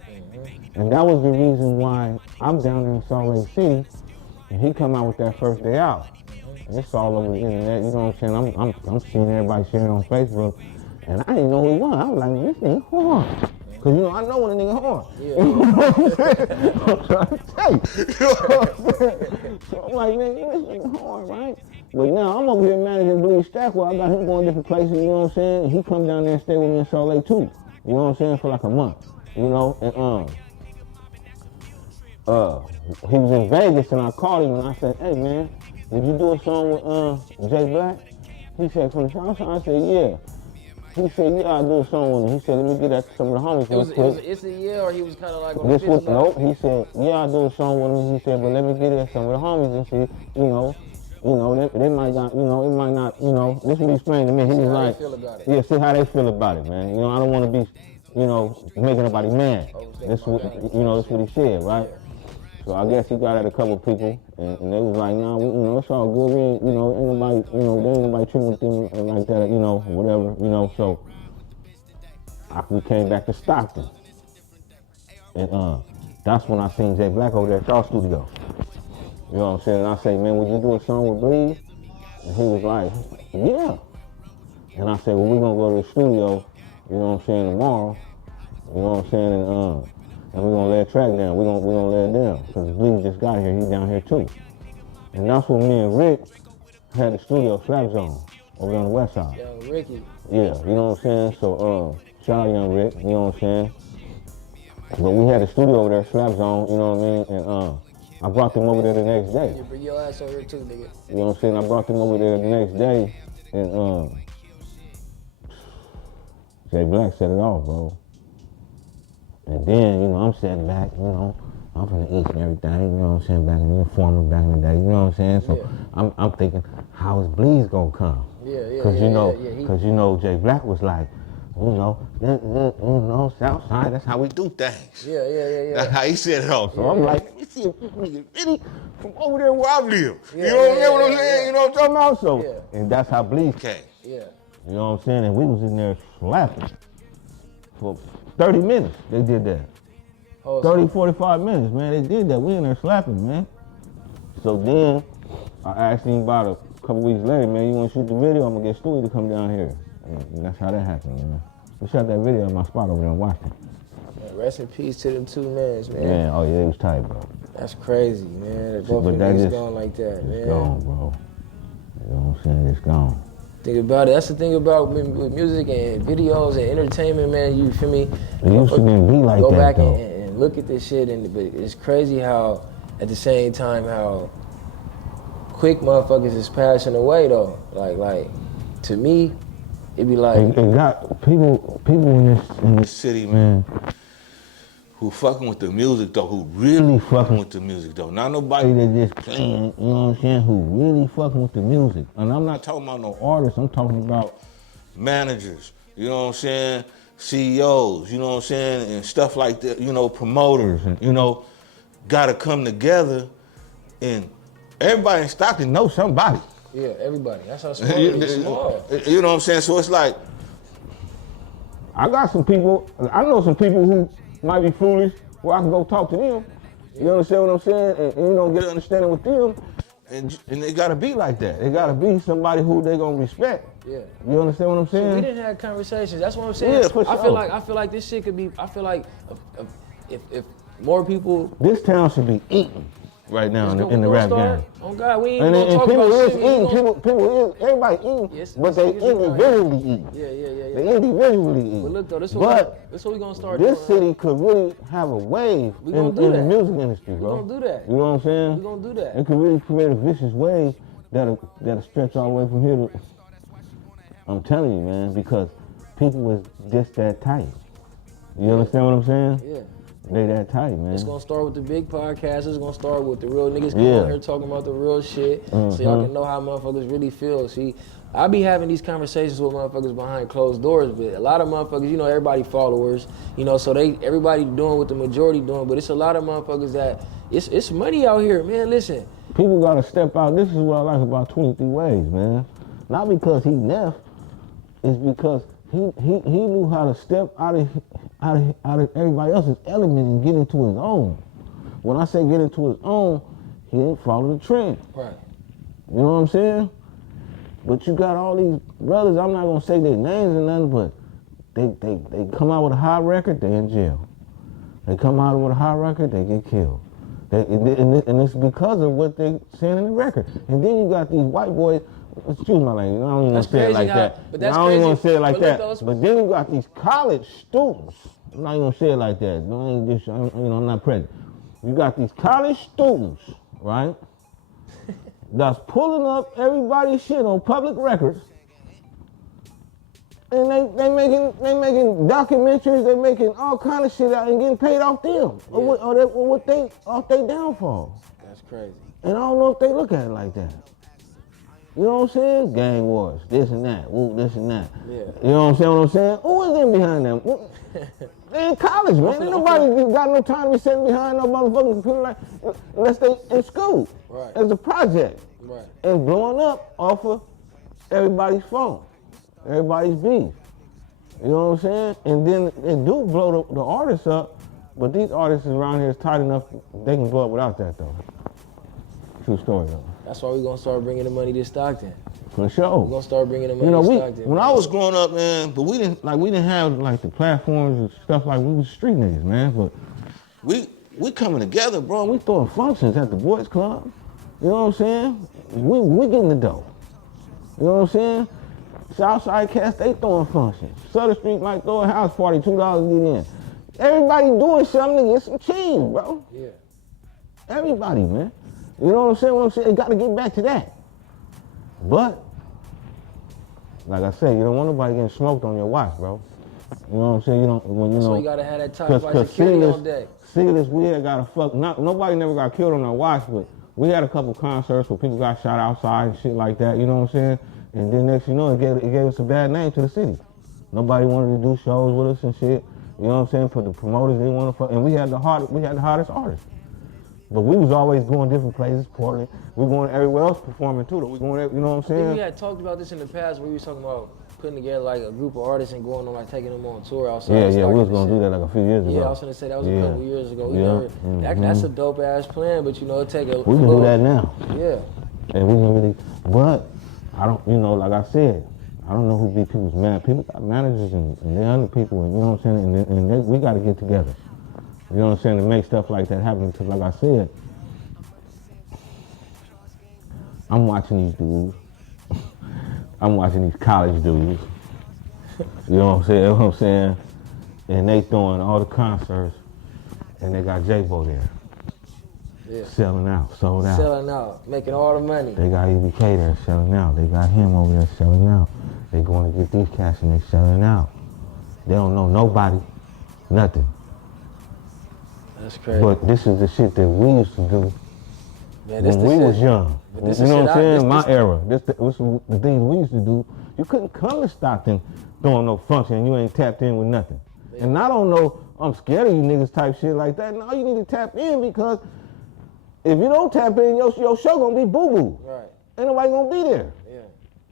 And that was the reason why I'm down there in Salt Lake City, and he come out with that first day out. And it's all over the internet, you know what I'm saying? I'm seeing everybody sharing on Facebook, and I didn't know who he was. I was like, this nigga hard. Because, I know when a nigga hard. Yeah. You know what I'm saying? I'm trying to tell you. You know what I'm saying? So I'm like, man, this nigga hard, right? But now I'm over here managing Bleed Stackwell. I got him going different places, you know what I'm saying? And he come down there and stay with me in Salt Lake too. You know what I'm saying? For like a month. You know? And he was in Vegas and I called him and I said, hey man, would you do a song with Jay Black? He said, from the South Side? I said, yeah. He said, yeah, I'll do a song with him. He said, let me get that to some of the homies real quick. It's a yeah, or he was kind of like on the fence about Nope, he said, yeah, I'll do a song with him. He said, but let me get it to some of the homies and see, they might not, it might not, this is what he explained to me. He was like, yeah, see how they feel about it, man. I don't want to be, making nobody mad. That's what he said, right? So I guess he got at a couple of people, and they was like, nah, it's all good. We ain't, ain't nobody, there ain't nobody treating with them like that, whatever, So we came back to Stockton, and that's when I seen Jay Black over there at y'all studio. You know what I'm saying? And I say, man, would you do a song with Bleed? And he was like, yeah. And I said, well, we're gonna go to the studio, you know what I'm saying, tomorrow. You know what I'm saying? And we're gonna lay a track down. We're gonna lay it down. Because Bleed just got here, he's down here too. And that's when me and Rick had the studio Slap Zone over on the west side. Yo, Ricky. Yeah, you know what I'm saying? So shout out young Rick, you know what I'm saying? But we had the studio over there, Slap Zone, you know what I mean? And I brought them over there the next day. You bring your ass over here too, nigga. You know what I'm saying? I brought them over there the next day, and Jay Black set it off, bro. And then, I'm sitting back, I'm from the East and everything, you know what I'm saying, back in the former back in the day, you know what I'm saying? So yeah. I'm thinking, how is Bleeds gonna come? Because Jay Black was like, Southside, that's how we do things. Yeah. That's how he said it all. So I'm like, let me see if this nigga really from over there where I live. You know what I'm saying? You know what I'm talking about? So, and that's how Bleeds came. Yeah. You know what I'm saying? And we was in there slapping for 30 minutes. They did that. 30, 45 minutes, man. They did that. We in there slapping, man. So then I asked him about a couple weeks later, man, you want to shoot the video? I'm going to get Stewie to come down here. And that's how that happened, man. We shot that video at my spot over there in Washington. Man, rest in peace to them two mans, man. Man, oh yeah, it was tight, bro. That's crazy, man. That both of them gone like that, man. It's gone, bro. You know what I'm saying? It's gone. Think about it. That's the thing about with music and videos and entertainment, man. You feel me? It used to be like go that, back and look at this shit, but it's crazy how, at the same time, how quick motherfuckers is passing away though. Like to me, it'd be like it got people in this city, man. who fucking with the music though, who really fucking with the music though. Not nobody that just playing, you know what I'm saying, who really fucking with the music. And I'm not talking about no artists, I'm talking about managers, you know what I'm saying, CEOs, you know what I'm saying, and stuff like that, you know, promoters, and you know, gotta come together, and everybody in Stockton knows somebody. Yeah, everybody. That's how small it is. Small. You know what I'm saying? So it's like, I got some people, I know some people who might be foolish, where I can go talk to them. You understand what I'm saying? And you know, get an understanding with them. And they gotta be like that. They gotta be somebody who they gonna respect. Yeah. You understand what I'm saying? So we didn't have conversations. That's what I'm saying. Yeah, for sure. I feel like this shit could be. I feel like if more people. This town should be eating right now in the rap game. Oh God, we ain't and gonna talk about shit. People is, everybody eating, yes, but they individually eat. Yeah. They individually eat. But look though, this is what we gonna start doing. This city could really have a wave in the music industry, bro. We gonna do that. You know what I'm saying? We gonna do that. It could really create a vicious wave that'll stretch all the way from here to. I'm telling you, man, because people is just that tight. You understand what I'm saying? Yeah. They that tight, man. It's gonna start with the big podcasts. It's gonna start with the real niggas coming out here talking about the real shit, so y'all can know how motherfuckers really feel. See, I be having these conversations with motherfuckers behind closed doors, but a lot of motherfuckers, you know, everybody followers, you know, so everybody doing what the majority doing, but it's a lot of motherfuckers that it's money out here, man. Listen, people gotta step out. This is what I like about 23 Ways, man. Not because he left, it's because he knew how to step out of everybody else's element and get into his own. When I say get into his own, he didn't follow the trend. Right. You know what I'm saying? But you got all these brothers, I'm not gonna say their names or nothing, but they come out with a hot record, they in jail. They come out with a hot record, they get killed. And it's because of what they saying in the record. And then you got these white boys, excuse my language, I don't even want to say it like that. I don't even want to say it like that. But then you got these college students. I'm not even going to say it like that. I'm not present. You got these college students, right? That's pulling up everybody's shit on public records. And they making documentaries, they making all kind of shit out and getting paid off them. Yeah. Or off they downfall. That's crazy. And I don't know if they look at it like that. You know what I'm saying? Gang wars, this and that, this and that. Yeah. You know what I'm saying? Who is in behind them? They in college, man. Ain't nobody got no time to be sitting behind no motherfucking computer unless they in school. Right. As a project. Right. And blowing up off of everybody's phone, everybody's beef. You know what I'm saying? And then it do blow the artists up, but these artists around here is tight enough they can blow up without that though. True story though. That's why we're gonna start bringing the money to Stockton. For sure. We're gonna start bringing the money to Stockton. When I was growing up, man, but we didn't have like the platforms and stuff like we was street niggas, man. But we coming together, bro. We throwing functions at the boys club. You know what I'm saying? We getting the dough. You know what I'm saying? Southside cats, they throwing functions. Sutter Street might throw a house party, $2 to get in. Everybody doing something to get some cheese, bro. Yeah. Everybody, man. You know what I'm saying? It got to get back to that. But, like I said, you don't want nobody getting smoked on your watch, bro. You know what I'm saying? So you got to have that tight by security all day. See this, we had got to fuck, nobody never got killed on our watch, but we had a couple concerts where people got shot outside and shit like that, you know what I'm saying? And then next you know, it gave us a bad name to the city. Nobody wanted to do shows with us and shit. You know what I'm saying? For the promoters, they want to fuck, and we had the hottest artists. But we was always going different places, Portland. We going everywhere else performing too. We going, you know what I'm saying? We had talked about this in the past where we was talking about putting together like a group of artists and going on like taking them on tour outside. Yeah, we was gonna do that like a few years ago. Yeah, I was gonna say that was a couple years ago. That's a dope ass plan, but you know, it take a. We can do that now. Yeah. And we can really, but I don't, you know, like I said, I don't know who be people's man. People got managers and they're other people, and you know what I'm saying. And we got to get together. You know what I'm saying, to make stuff like that happen. Because like I said, I'm watching these dudes. I'm watching these college dudes. You know what I'm saying? And they throwing all the concerts, and they got J-Bo there. Yeah. Selling out, sold out. Selling out, making all the money. They got EBK there selling out. They got him over there selling out. They going to get these cats and they selling out. They don't know nobody, nothing. That's crazy. But this is the shit that we used to do Man, this when we the was shit. young. But You this know the what I'm shit saying? My era. This was the things we used to do. You couldn't come to Stockton doing no function. You ain't tapped in with nothing. Yeah. And I don't know, I'm scared of you niggas type shit like that. No, you need to tap in because if you don't tap in, your show gonna be boo-boo. Right. Ain't nobody gonna be there. Yeah.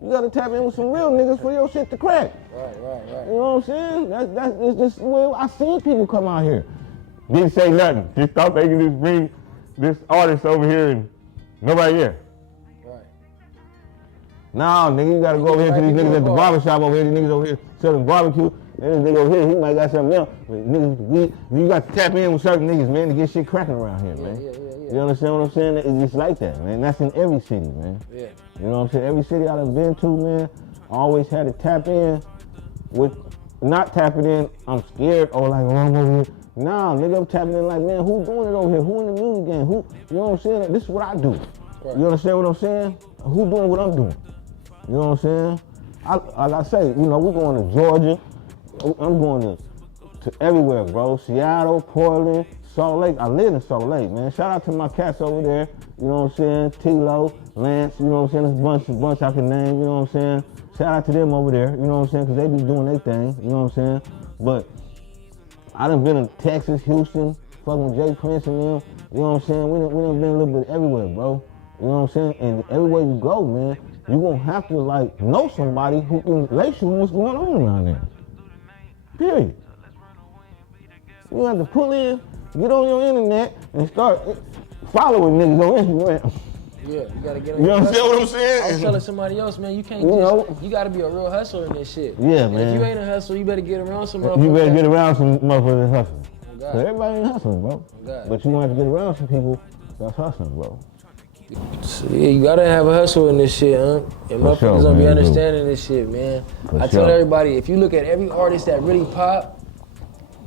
You gotta tap in with some real niggas for your shit to crack. Right. You know what I'm saying? That's just the way I seen people come out here. Didn't say nothing. Just thought they could just bring this artist over here and nobody here. Right. Nah, nigga, you gotta go over here to these niggas at the barbershop over here. These niggas over here selling barbecue. And this nigga over here, he might got something else. But niggas, you got to tap in with certain niggas, man, to get shit cracking around here, man. Yeah. You understand what I'm saying? It's just like that, man. That's in every city, man. Yeah. You know what I'm saying? Every city I done been to, man, I always had to tap in with, not tapping in, I'm scared, or like, oh, I'm over here. Nah, nigga, I'm tapping in like, man, who doing it over here? Who in the music game? Who, you know what I'm saying? This is what I do. Right. You understand what I'm saying? Who doing what I'm doing? You know what I'm saying? Like I say, you know, we're going to Georgia. I'm going to everywhere, bro. Seattle, Portland, Salt Lake. I live in Salt Lake, man. Shout out to my cats over there. You know what I'm saying? T-Lo, Lance, you know what I'm saying? There's a bunch I can name, you know what I'm saying? Shout out to them over there, you know what I'm saying? Because they be doing their thing, you know what I'm saying? But I done been in Texas, Houston, fucking with Jay Prince and them, you know what I'm saying? We done been a little bit everywhere, bro. You know what I'm saying? And everywhere you go, man, you gonna have to, like, know somebody who can let you what's going on around there. Period. You have to pull in, get on your internet, and start following niggas on Instagram. Yeah, you gotta get on You your understand what I'm saying? I was telling somebody else, man, you can't you gotta be a real hustler in this shit. Yeah, and man. if you ain't a hustler, you better get around some motherfuckers. You better get around some motherfuckers hustling. Oh, So everybody ain't hustling, bro. God. But you gonna have to get around some people that's hustling, bro. So, yeah, you gotta have a hustle in this shit, huh? And motherfuckers sure, don't be man, understanding this shit, man. I tell everybody, if you look at every artist that really pop,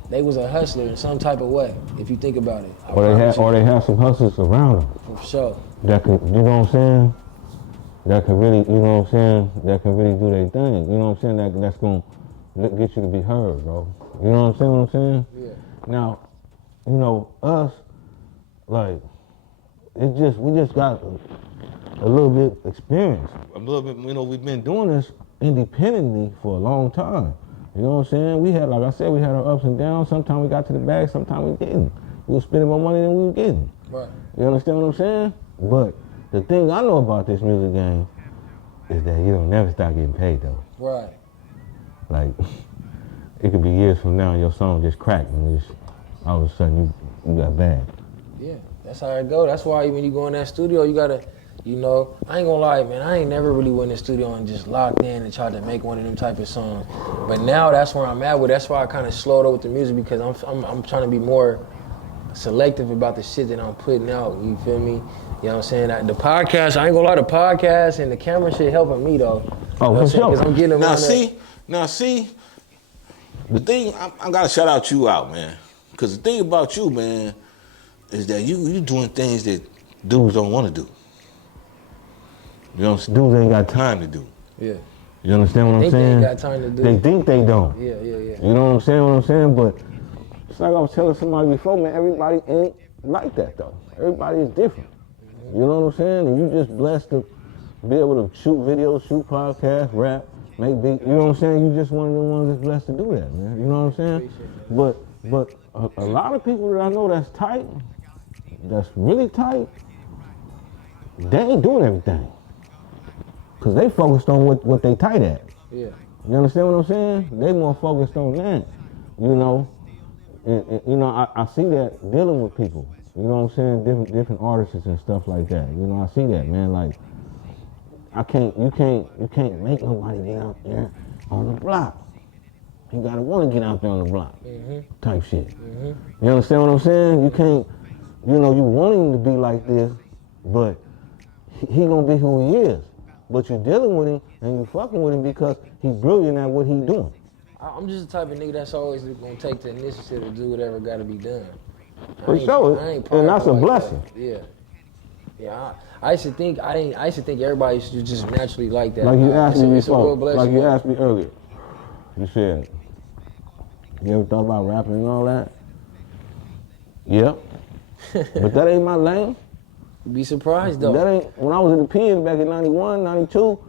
they was a hustler in some type of way, if you think about it. Or they have some hustlers around them. For sure. That could, you know what I'm saying? That could really, you know what I'm saying? That could really do their thing. You know what I'm saying? That's gonna get you to be heard, bro. You know what I'm saying? Yeah. Now, you know, us, like, we just got a little bit experience. A little bit, you know, we've been doing this independently for a long time. You know what I'm saying? We had, like I said, we had our ups and downs. Sometimes we got to the bag, sometimes we didn't. We were spending more money than we were getting. Right. You understand what I'm saying? But the thing I know about this music game is that you don't never stop getting paid, though. Right. Like, it could be years from now and your song just cracked and just, all of a sudden you got bad. Yeah, that's how it go. That's why when you go in that studio, you gotta, you know, I ain't gonna lie, man, I ain't never really went in the studio and just locked in and tried to make one of them type of songs. But now that's where I'm at with. That's why I kind of slowed up with the music because I'm trying to be more selective about the shit that I'm putting out. You feel me? You know what I'm saying? The podcast, I ain't gonna lie, the podcast and the camera shit helping me though. Oh, for sure. Because I'm getting Now see, the thing, I gotta shout out you out, man. Because the thing about you, man, is that you doing things that dudes don't want to do. You know, dudes ain't got time to do. Yeah. You understand what I'm saying? They ain't got time to do. They think they don't. Yeah. You know what I'm saying? But it's like I was telling somebody before, man, everybody ain't like that, though. Everybody is different. You know what I'm saying? And you just blessed to be able to shoot videos, shoot podcasts, rap, make beats. You know what I'm saying? You just one of the ones that's blessed to do that, man. You know what I'm saying? But a lot of people that I know that's tight, that's really tight, they ain't doing everything. Because they focused on what they tight at. Yeah. You understand what I'm saying? They more focused on that, you know. And you know, I see that dealing with people. You know what I'm saying? Different artists and stuff like that. You know, I see that, man. Like, you can't make nobody get out there on the block. You gotta want to get out there on the block, type shit. You understand what I'm saying? You can't, you know, you want him to be like this, but he gonna be who he is. But you're dealing with him and you fucking with him because he's brilliant at what he's doing. I'm just the type of nigga that's always gonna take the initiative to do whatever gotta be done. For sure, and that's a blessing. That. Yeah. I used to think everybody should just naturally like that. Like you asked me it's a real before, blessing. like you asked me earlier. You said, you ever thought about rapping and all that? Yeah. But that ain't my lane. You'd be surprised though. That ain't, when I was in the pen back in 91, 92,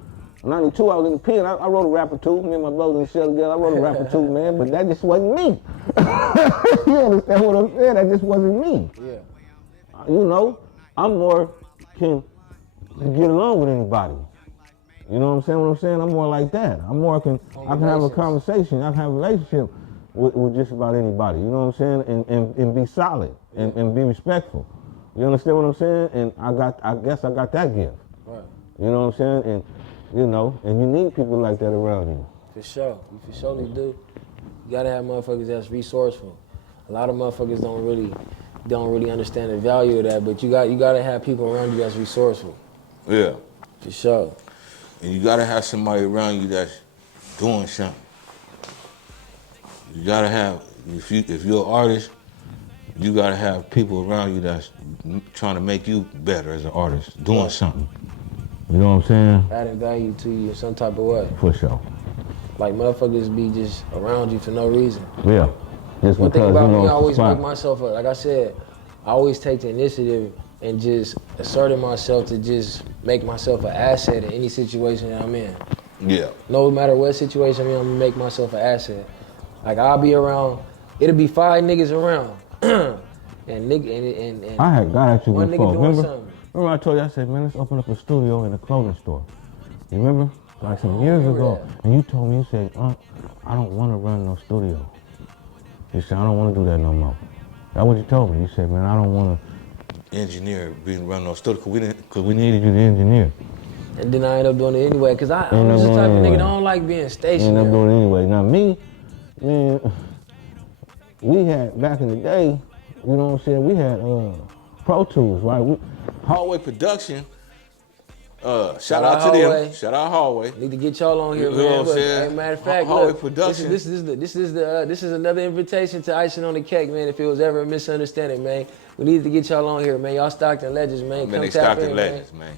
92 I was in the pen, I wrote a rap or two, me and my brother in the show together, I wrote a rap or two, man, but that just wasn't me. You understand what I'm saying? That just wasn't me. Yeah. You know, I'm more can get along with anybody. You know what I'm saying? I'm more like that. I'm more I can have a conversation, I can have a relationship with just about anybody. You know what I'm saying? And be solid and be respectful. You understand what I'm saying? And I guess I got that gift. Right. You know what I'm saying? And you know, and you need people like that around you. For sure. You for surely do. You gotta have motherfuckers that's resourceful. A lot of motherfuckers don't really understand the value of that, but you gotta have people around you that's resourceful. Yeah. For sure. And you gotta have somebody around you that's doing something. You gotta have, if you're an artist, you gotta have people around you that's trying to make you better as an artist, doing something. You know what I'm saying? Adding value to you in some type of way. For sure. Like motherfuckers be just around you for no reason. Yeah. Just One thing because, about you know, me, I always spot. make myself, like I said, I always take the initiative and just asserting myself to just make myself an asset in any situation that I'm in. Yeah. No matter what situation I'm in, I'm gonna make myself an asset. Like I'll be around, it'll be 5 niggas around. and I had got at you one before. nigga doing Remember? something. Remember I told you, I said, man, let's open up a studio in a clothing store. You remember? Like some years ago. that. And you told me, you said, I don't want to run no studio. You said, I don't want to do that no more. That's what you told me. You said, man, I don't want to. Engineer being run on studio Because we needed you to engineer. And then I end up doing it anyway, because I'm End up just the doing type it of nigga anyway. that don't like being You end up stationary. doing it anyway. Now me, man, we had, back in the day, you know what I'm saying, we had Pro Tools, right? Hallway Production. Shout Shout out out to Hallway. them. Shout out Hallway. Need to get y'all on here, You man. know what I'm Look, saying? hey, matter of fact, Hallway look, Production. this is another invitation to Icing on the Cake, man. If it was ever a misunderstanding, man, we need to get y'all on here, man. Y'all Stockton legends, man. Man, Come they tap Stockton in, legends, man.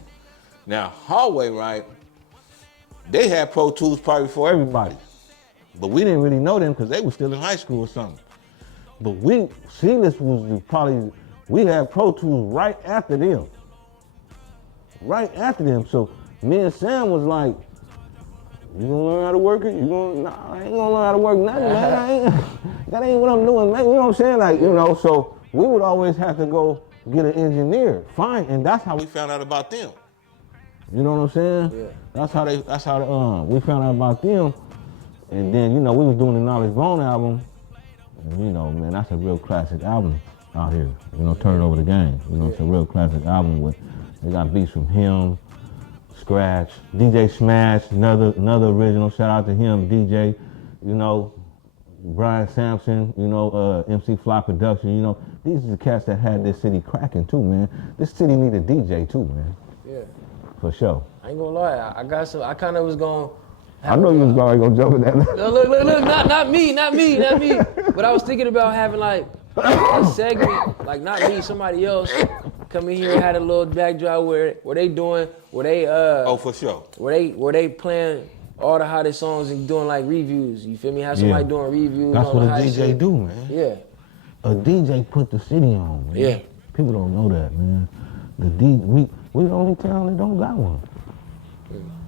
Now, Hallway, right, they had Pro Tools probably before everybody. But we didn't really know them because they were still in high school or something. But this was probably, we had Pro Tools right after them. Right after them. So me and Sam was like, you gonna learn how to work it? Nah, I ain't gonna learn how to work nothing, man. That ain't what I'm doing, man. You know what I'm saying? Like, you know, so we would always have to go get an engineer. Fine, and that's how We found out about them. you know what I'm saying? Yeah. That's how we found out about them. And then, you know, we was doing the Knowledge Bone album. And, you know, man, that's a real classic album out here. You know, Turn It Over the Game. You know, it's a real classic album with, they got beats from him, Scratch, DJ Smash, another original. Shout out to him, DJ, you know, Brian Sampson, you know, MC Fly Production. You know, these are the cats that had this city cracking too, man. This city need a DJ too, man. Yeah. For sure. I ain't gonna lie, I got some. I kind of was gonna. I know you was gonna jump in that. Look, not me. But I was thinking about having like a segment, like not me, somebody else, come in here and had a little backdrop where they Oh, for sure. where they playing all the hottest songs and doing like reviews. You feel me? Have somebody doing reviews. That's on what the a hottest DJ shit. do, man. Yeah. A DJ put the city on, man. Yeah. People don't know that, man. We the only town that don't got one.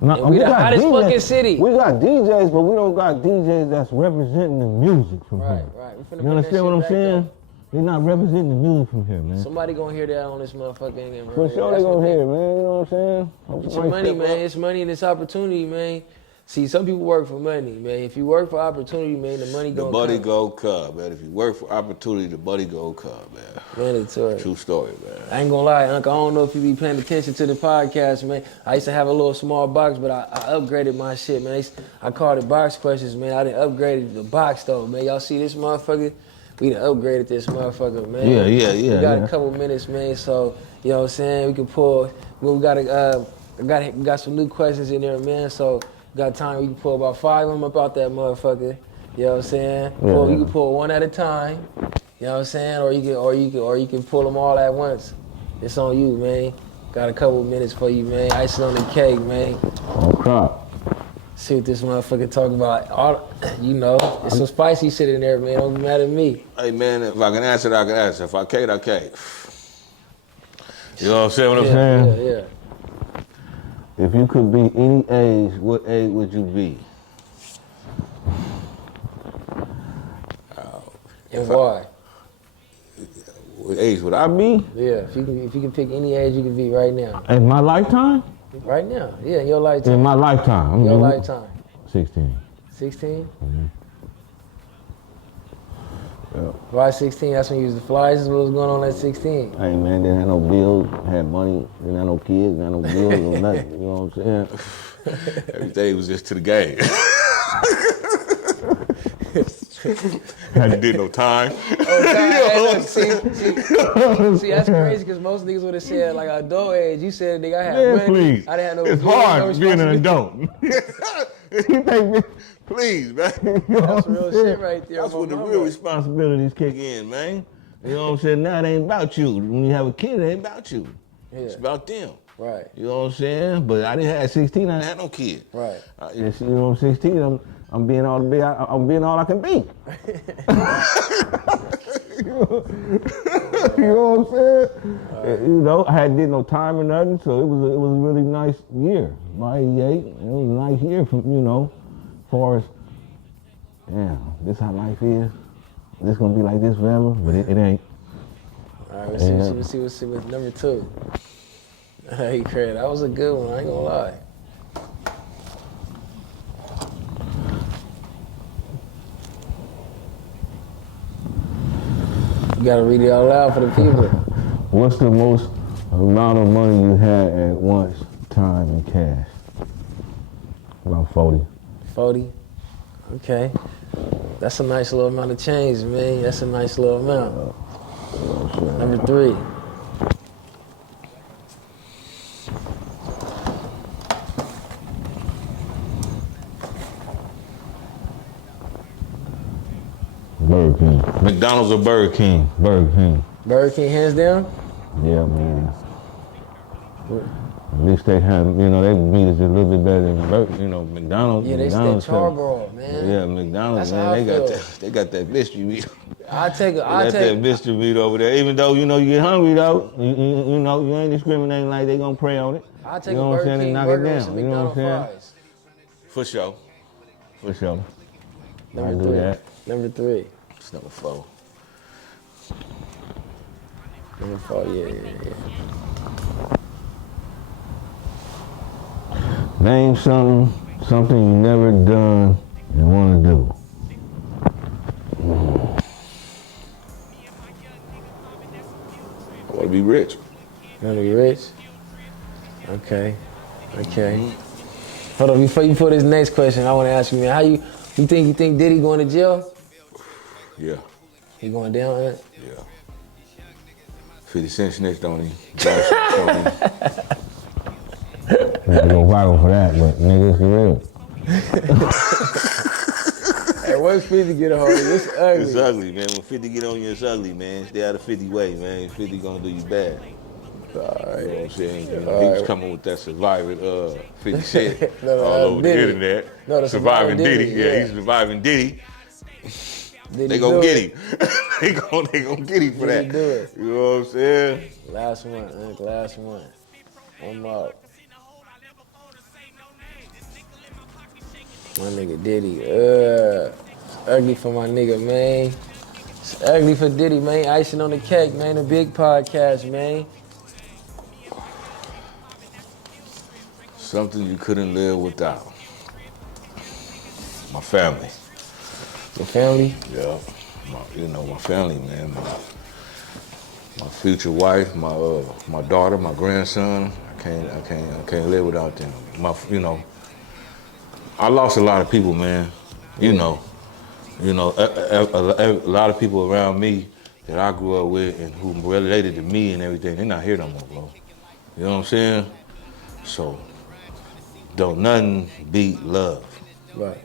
Now, And we the got hottest DJs, fucking city. We got DJs, but we don't got DJs that's representing the music from here. Right. We finna You bring that understand shit what I'm back, saying? though. They're not representing the music from here, man. Somebody gonna hear that on this motherfucking. And For sure they gonna hear it, man. You know what I'm saying? It's money, man. It's money and it's opportunity, man. See, some people work for money, man. If you work for opportunity, man, the money The gonna buddy come. go come, man. If you work for opportunity, the buddy go come, man. Mandatory. True story, man. I ain't gonna lie, Uncle. I don't know if you be paying attention to the podcast, man. I used to have a little small box, but I upgraded my shit, man. I called it box questions, man. I done upgraded the box though, man. Y'all see this motherfucker? We done upgraded this motherfucker, man. Yeah. We got a couple minutes, man. So you know what I'm saying? We can pull. We got some new questions in there, man. So got time. We can pull about 5 of them up out that motherfucker. You know what I'm saying? Yeah. You can pull one at a time. You know what I'm saying? Or you can pull them all at once. It's on you, man. Got a couple minutes for you, man. Icing on the cake, man. Oh, crap. See what this motherfucker talk about. All, you know, it's some spicy shit in there, man. Don't be mad at me. Hey, man, if I can answer it, I can answer. If I can't, I can't. You know what I'm saying? What I'm saying? Yeah. If you could be any age, what age would you be? And why? What age would I be? Yeah, if you can pick any age you can be right now. In my lifetime? Right now. Yeah, in your lifetime. In my lifetime. Your lifetime. 16. 16? Mm-hmm. Yeah. Why 16? That's when you used to fly. This is what was going on at 16. Hey man, didn't have no bills, had money, didn't have no kids, didn't have no bills, no nothing. You know what I'm saying? Everything was just to the game. Hadn't did no time. Oh, see, that's crazy because most niggas would have said like adult age. You said nigga, I had money. Please. I didn't have no. It's bills, hard no being an adult. Please, man. That's real shit right there. That's when the real responsibilities kick in, man. You know what I'm saying? Now it ain't about you. When you have a kid, it ain't about you. Yeah. It's about them. Right. You know what I'm saying? But I didn't have 16. I didn't have no kid. Right. You know, I'm 16. I'm being all I can be. You know what I'm saying? You know, I hadn't did no time or nothing, so it was a really nice year. My 88, it was a nice year from, you know, as far as, yeah, this how life is. This gonna be like this forever, but it ain't. All right, let's see what's number 2. Hey, Craig, that was a good one. I ain't gonna lie. You gotta read it out loud for the people. What's the most amount of money you had at once, time and cash? About 40. 40? Okay. That's a nice little amount of change, man. That's a nice little amount. Number 3. Burger King. McDonald's or Burger King? Burger King. Burger King, hands down? Yeah, man. At least they have, you know, their meat is a little bit better than Burger, you know, McDonald's. Yeah, they McDonald's stay charbroil, man. Yeah, McDonald's, That's man, how I They got that mystery meat. I take that mystery meat over there. Even though, you know, you get hungry though, you know, you ain't discriminating like they gonna prey on it. I take you know a Burger King King knock burger it with down. some You know McDonald's what I'm saying? fries. For sure. For sure. Number do 3. that. Number 3. It's number 4. Number 4, yeah. Name something you never done and want to do. I want to be rich. You wanna be rich? Okay. Hold on, before you put this next question, I wanna ask you, man, how you think Diddy going to jail? Yeah. He going down, man? Yeah. 50 Cent snitched on him. Josh told him. Gotta go viral for that, but nigga, it's real. Hey, once 50 get a hold of it, it's ugly. It's ugly, man. When 50 get on you, it's ugly, man. Stay out of 50 way, man. 50 gonna do you bad. All right. You know what I'm saying? You know, he was coming with that surviving 50 Cent all over Diddy. the internet. No, the surviving Diddy. Diddy, Yeah, he's surviving Diddy. They gonna get him. they gonna get him for that. Do it. You know what I'm saying? Last one, Unc, last one. One more. My nigga Diddy. It's ugly for my nigga, man. It's ugly for Diddy, man. Icing on the cake, man. The big podcast, man. Something you couldn't live without. My family. Your family? Yeah. My family, man. My future wife, my daughter, my grandson. I can't live without them. I lost a lot of people, man. A lot of people around me that I grew up with and who related to me and everything, they're not here no more, bro. You know what I'm saying? So, don't nothing beat love. Right.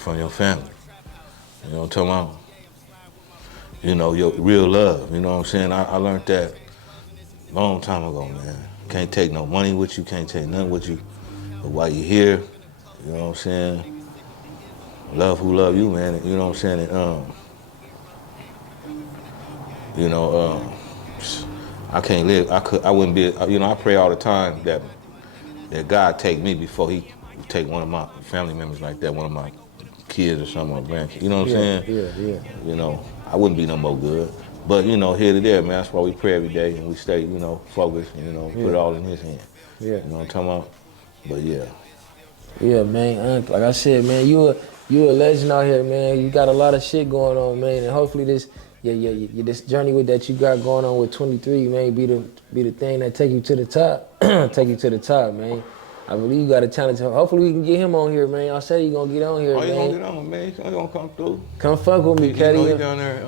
From your family. You know what I'm talking about? You know, your real love. You know what I'm saying? I learned that a long time ago, man. Can't take no money with you, can't take nothing with you. But while you're here, You know what I'm saying? Love who love you, man. You know what I'm saying? And, you know, I can't live. I wouldn't be. You know, I pray all the time that God take me before He take one of my family members like that, one of my kids or something, or grandkids. You know what I'm saying? Yeah. You know, I wouldn't be no more good. But you know, here to there, man. That's why we pray every day and we stay, you know, focused. And, you know, put it all in His hand. Yeah. You know what I'm talking about? But yeah. Yeah, man. Like I said, man, you a legend out here, man. You got a lot of shit going on, man, and hopefully this this journey that you got going on with 23, man, be the thing that take you to the top, take you to the top, man. I believe you got a talent. Hopefully we can get him on here, man. I said he gonna get on here, Oh, man. he gonna get on, man. He gonna come through. Come fuck with me, Caddy. You know, he down there.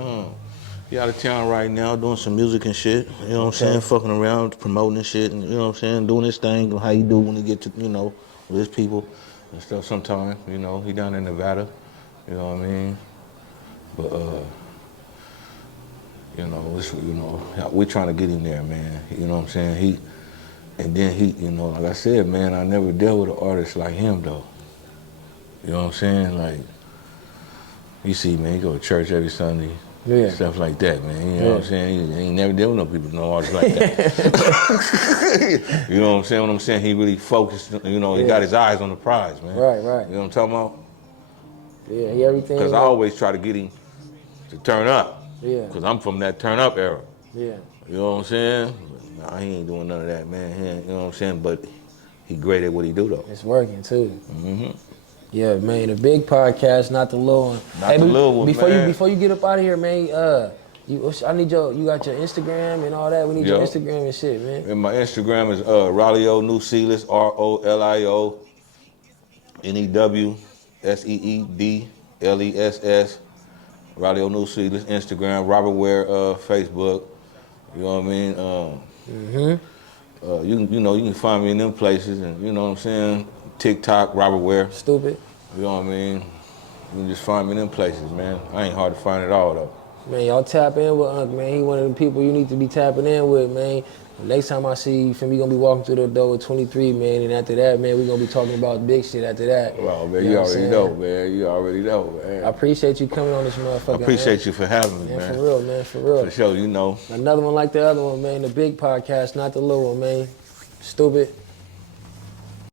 He out of town right now doing some music and shit. You know what I'm saying? Fucking around, promoting and shit, and you know what I'm saying? Doing his thing, how he do when he get to, you know, with his people and stuff sometime. You know, he down in Nevada. You know what I mean? But you know, we trying to get him there, man. You know what I'm saying? He, you know, like I said, man, I never dealt with an artist like him though. You know what I'm saying? Like, you see, man, he go to church every Sunday. Yeah. Stuff like that, man. You know what I'm saying? He ain't never dealt with no people, no artists like that. You know what I'm saying? What I'm saying? He really focused, you know, he got his eyes on the prize, man. Right. You know what I'm talking about? Yeah, he everything. Because I always try to get him to turn up. Yeah. Because I'm from that turn up era. Yeah. You know what I'm saying? But, nah, he ain't doing none of that, man. You know what I'm saying? But he great at what he do, though. It's working, too. Mm-hmm. Yeah, man, the big podcast, not the little one. Not the little one, man. Before you get up out of here, man, I need you got your Instagram and all that. We need your Instagram and shit, man. And my Instagram is Ralio New Seedless, ROLIO NEWSEEDLESS. Ralio New Seedless, Instagram, Robert Ware, Facebook. You know what I mean? You can find me in them places, and you know what I'm saying? TikTok, Robert Ware. Stupid. You know what I mean? You can just find me in them places, man. I ain't hard to find at all, though. Man, y'all tap in with Unc, man. He one of the people you need to be tapping in with, man. Next time I see you, we gonna be walking through the door with 23, man. And after that, man, we gonna be talking about big shit after that. Well, man, you already know, man. You already know, man. I appreciate you coming on this motherfucker. I appreciate you for having me, man. For real, man, for real. For sure, you know. Another one like the other one, man. The big podcast, not the little one, man. Stupid.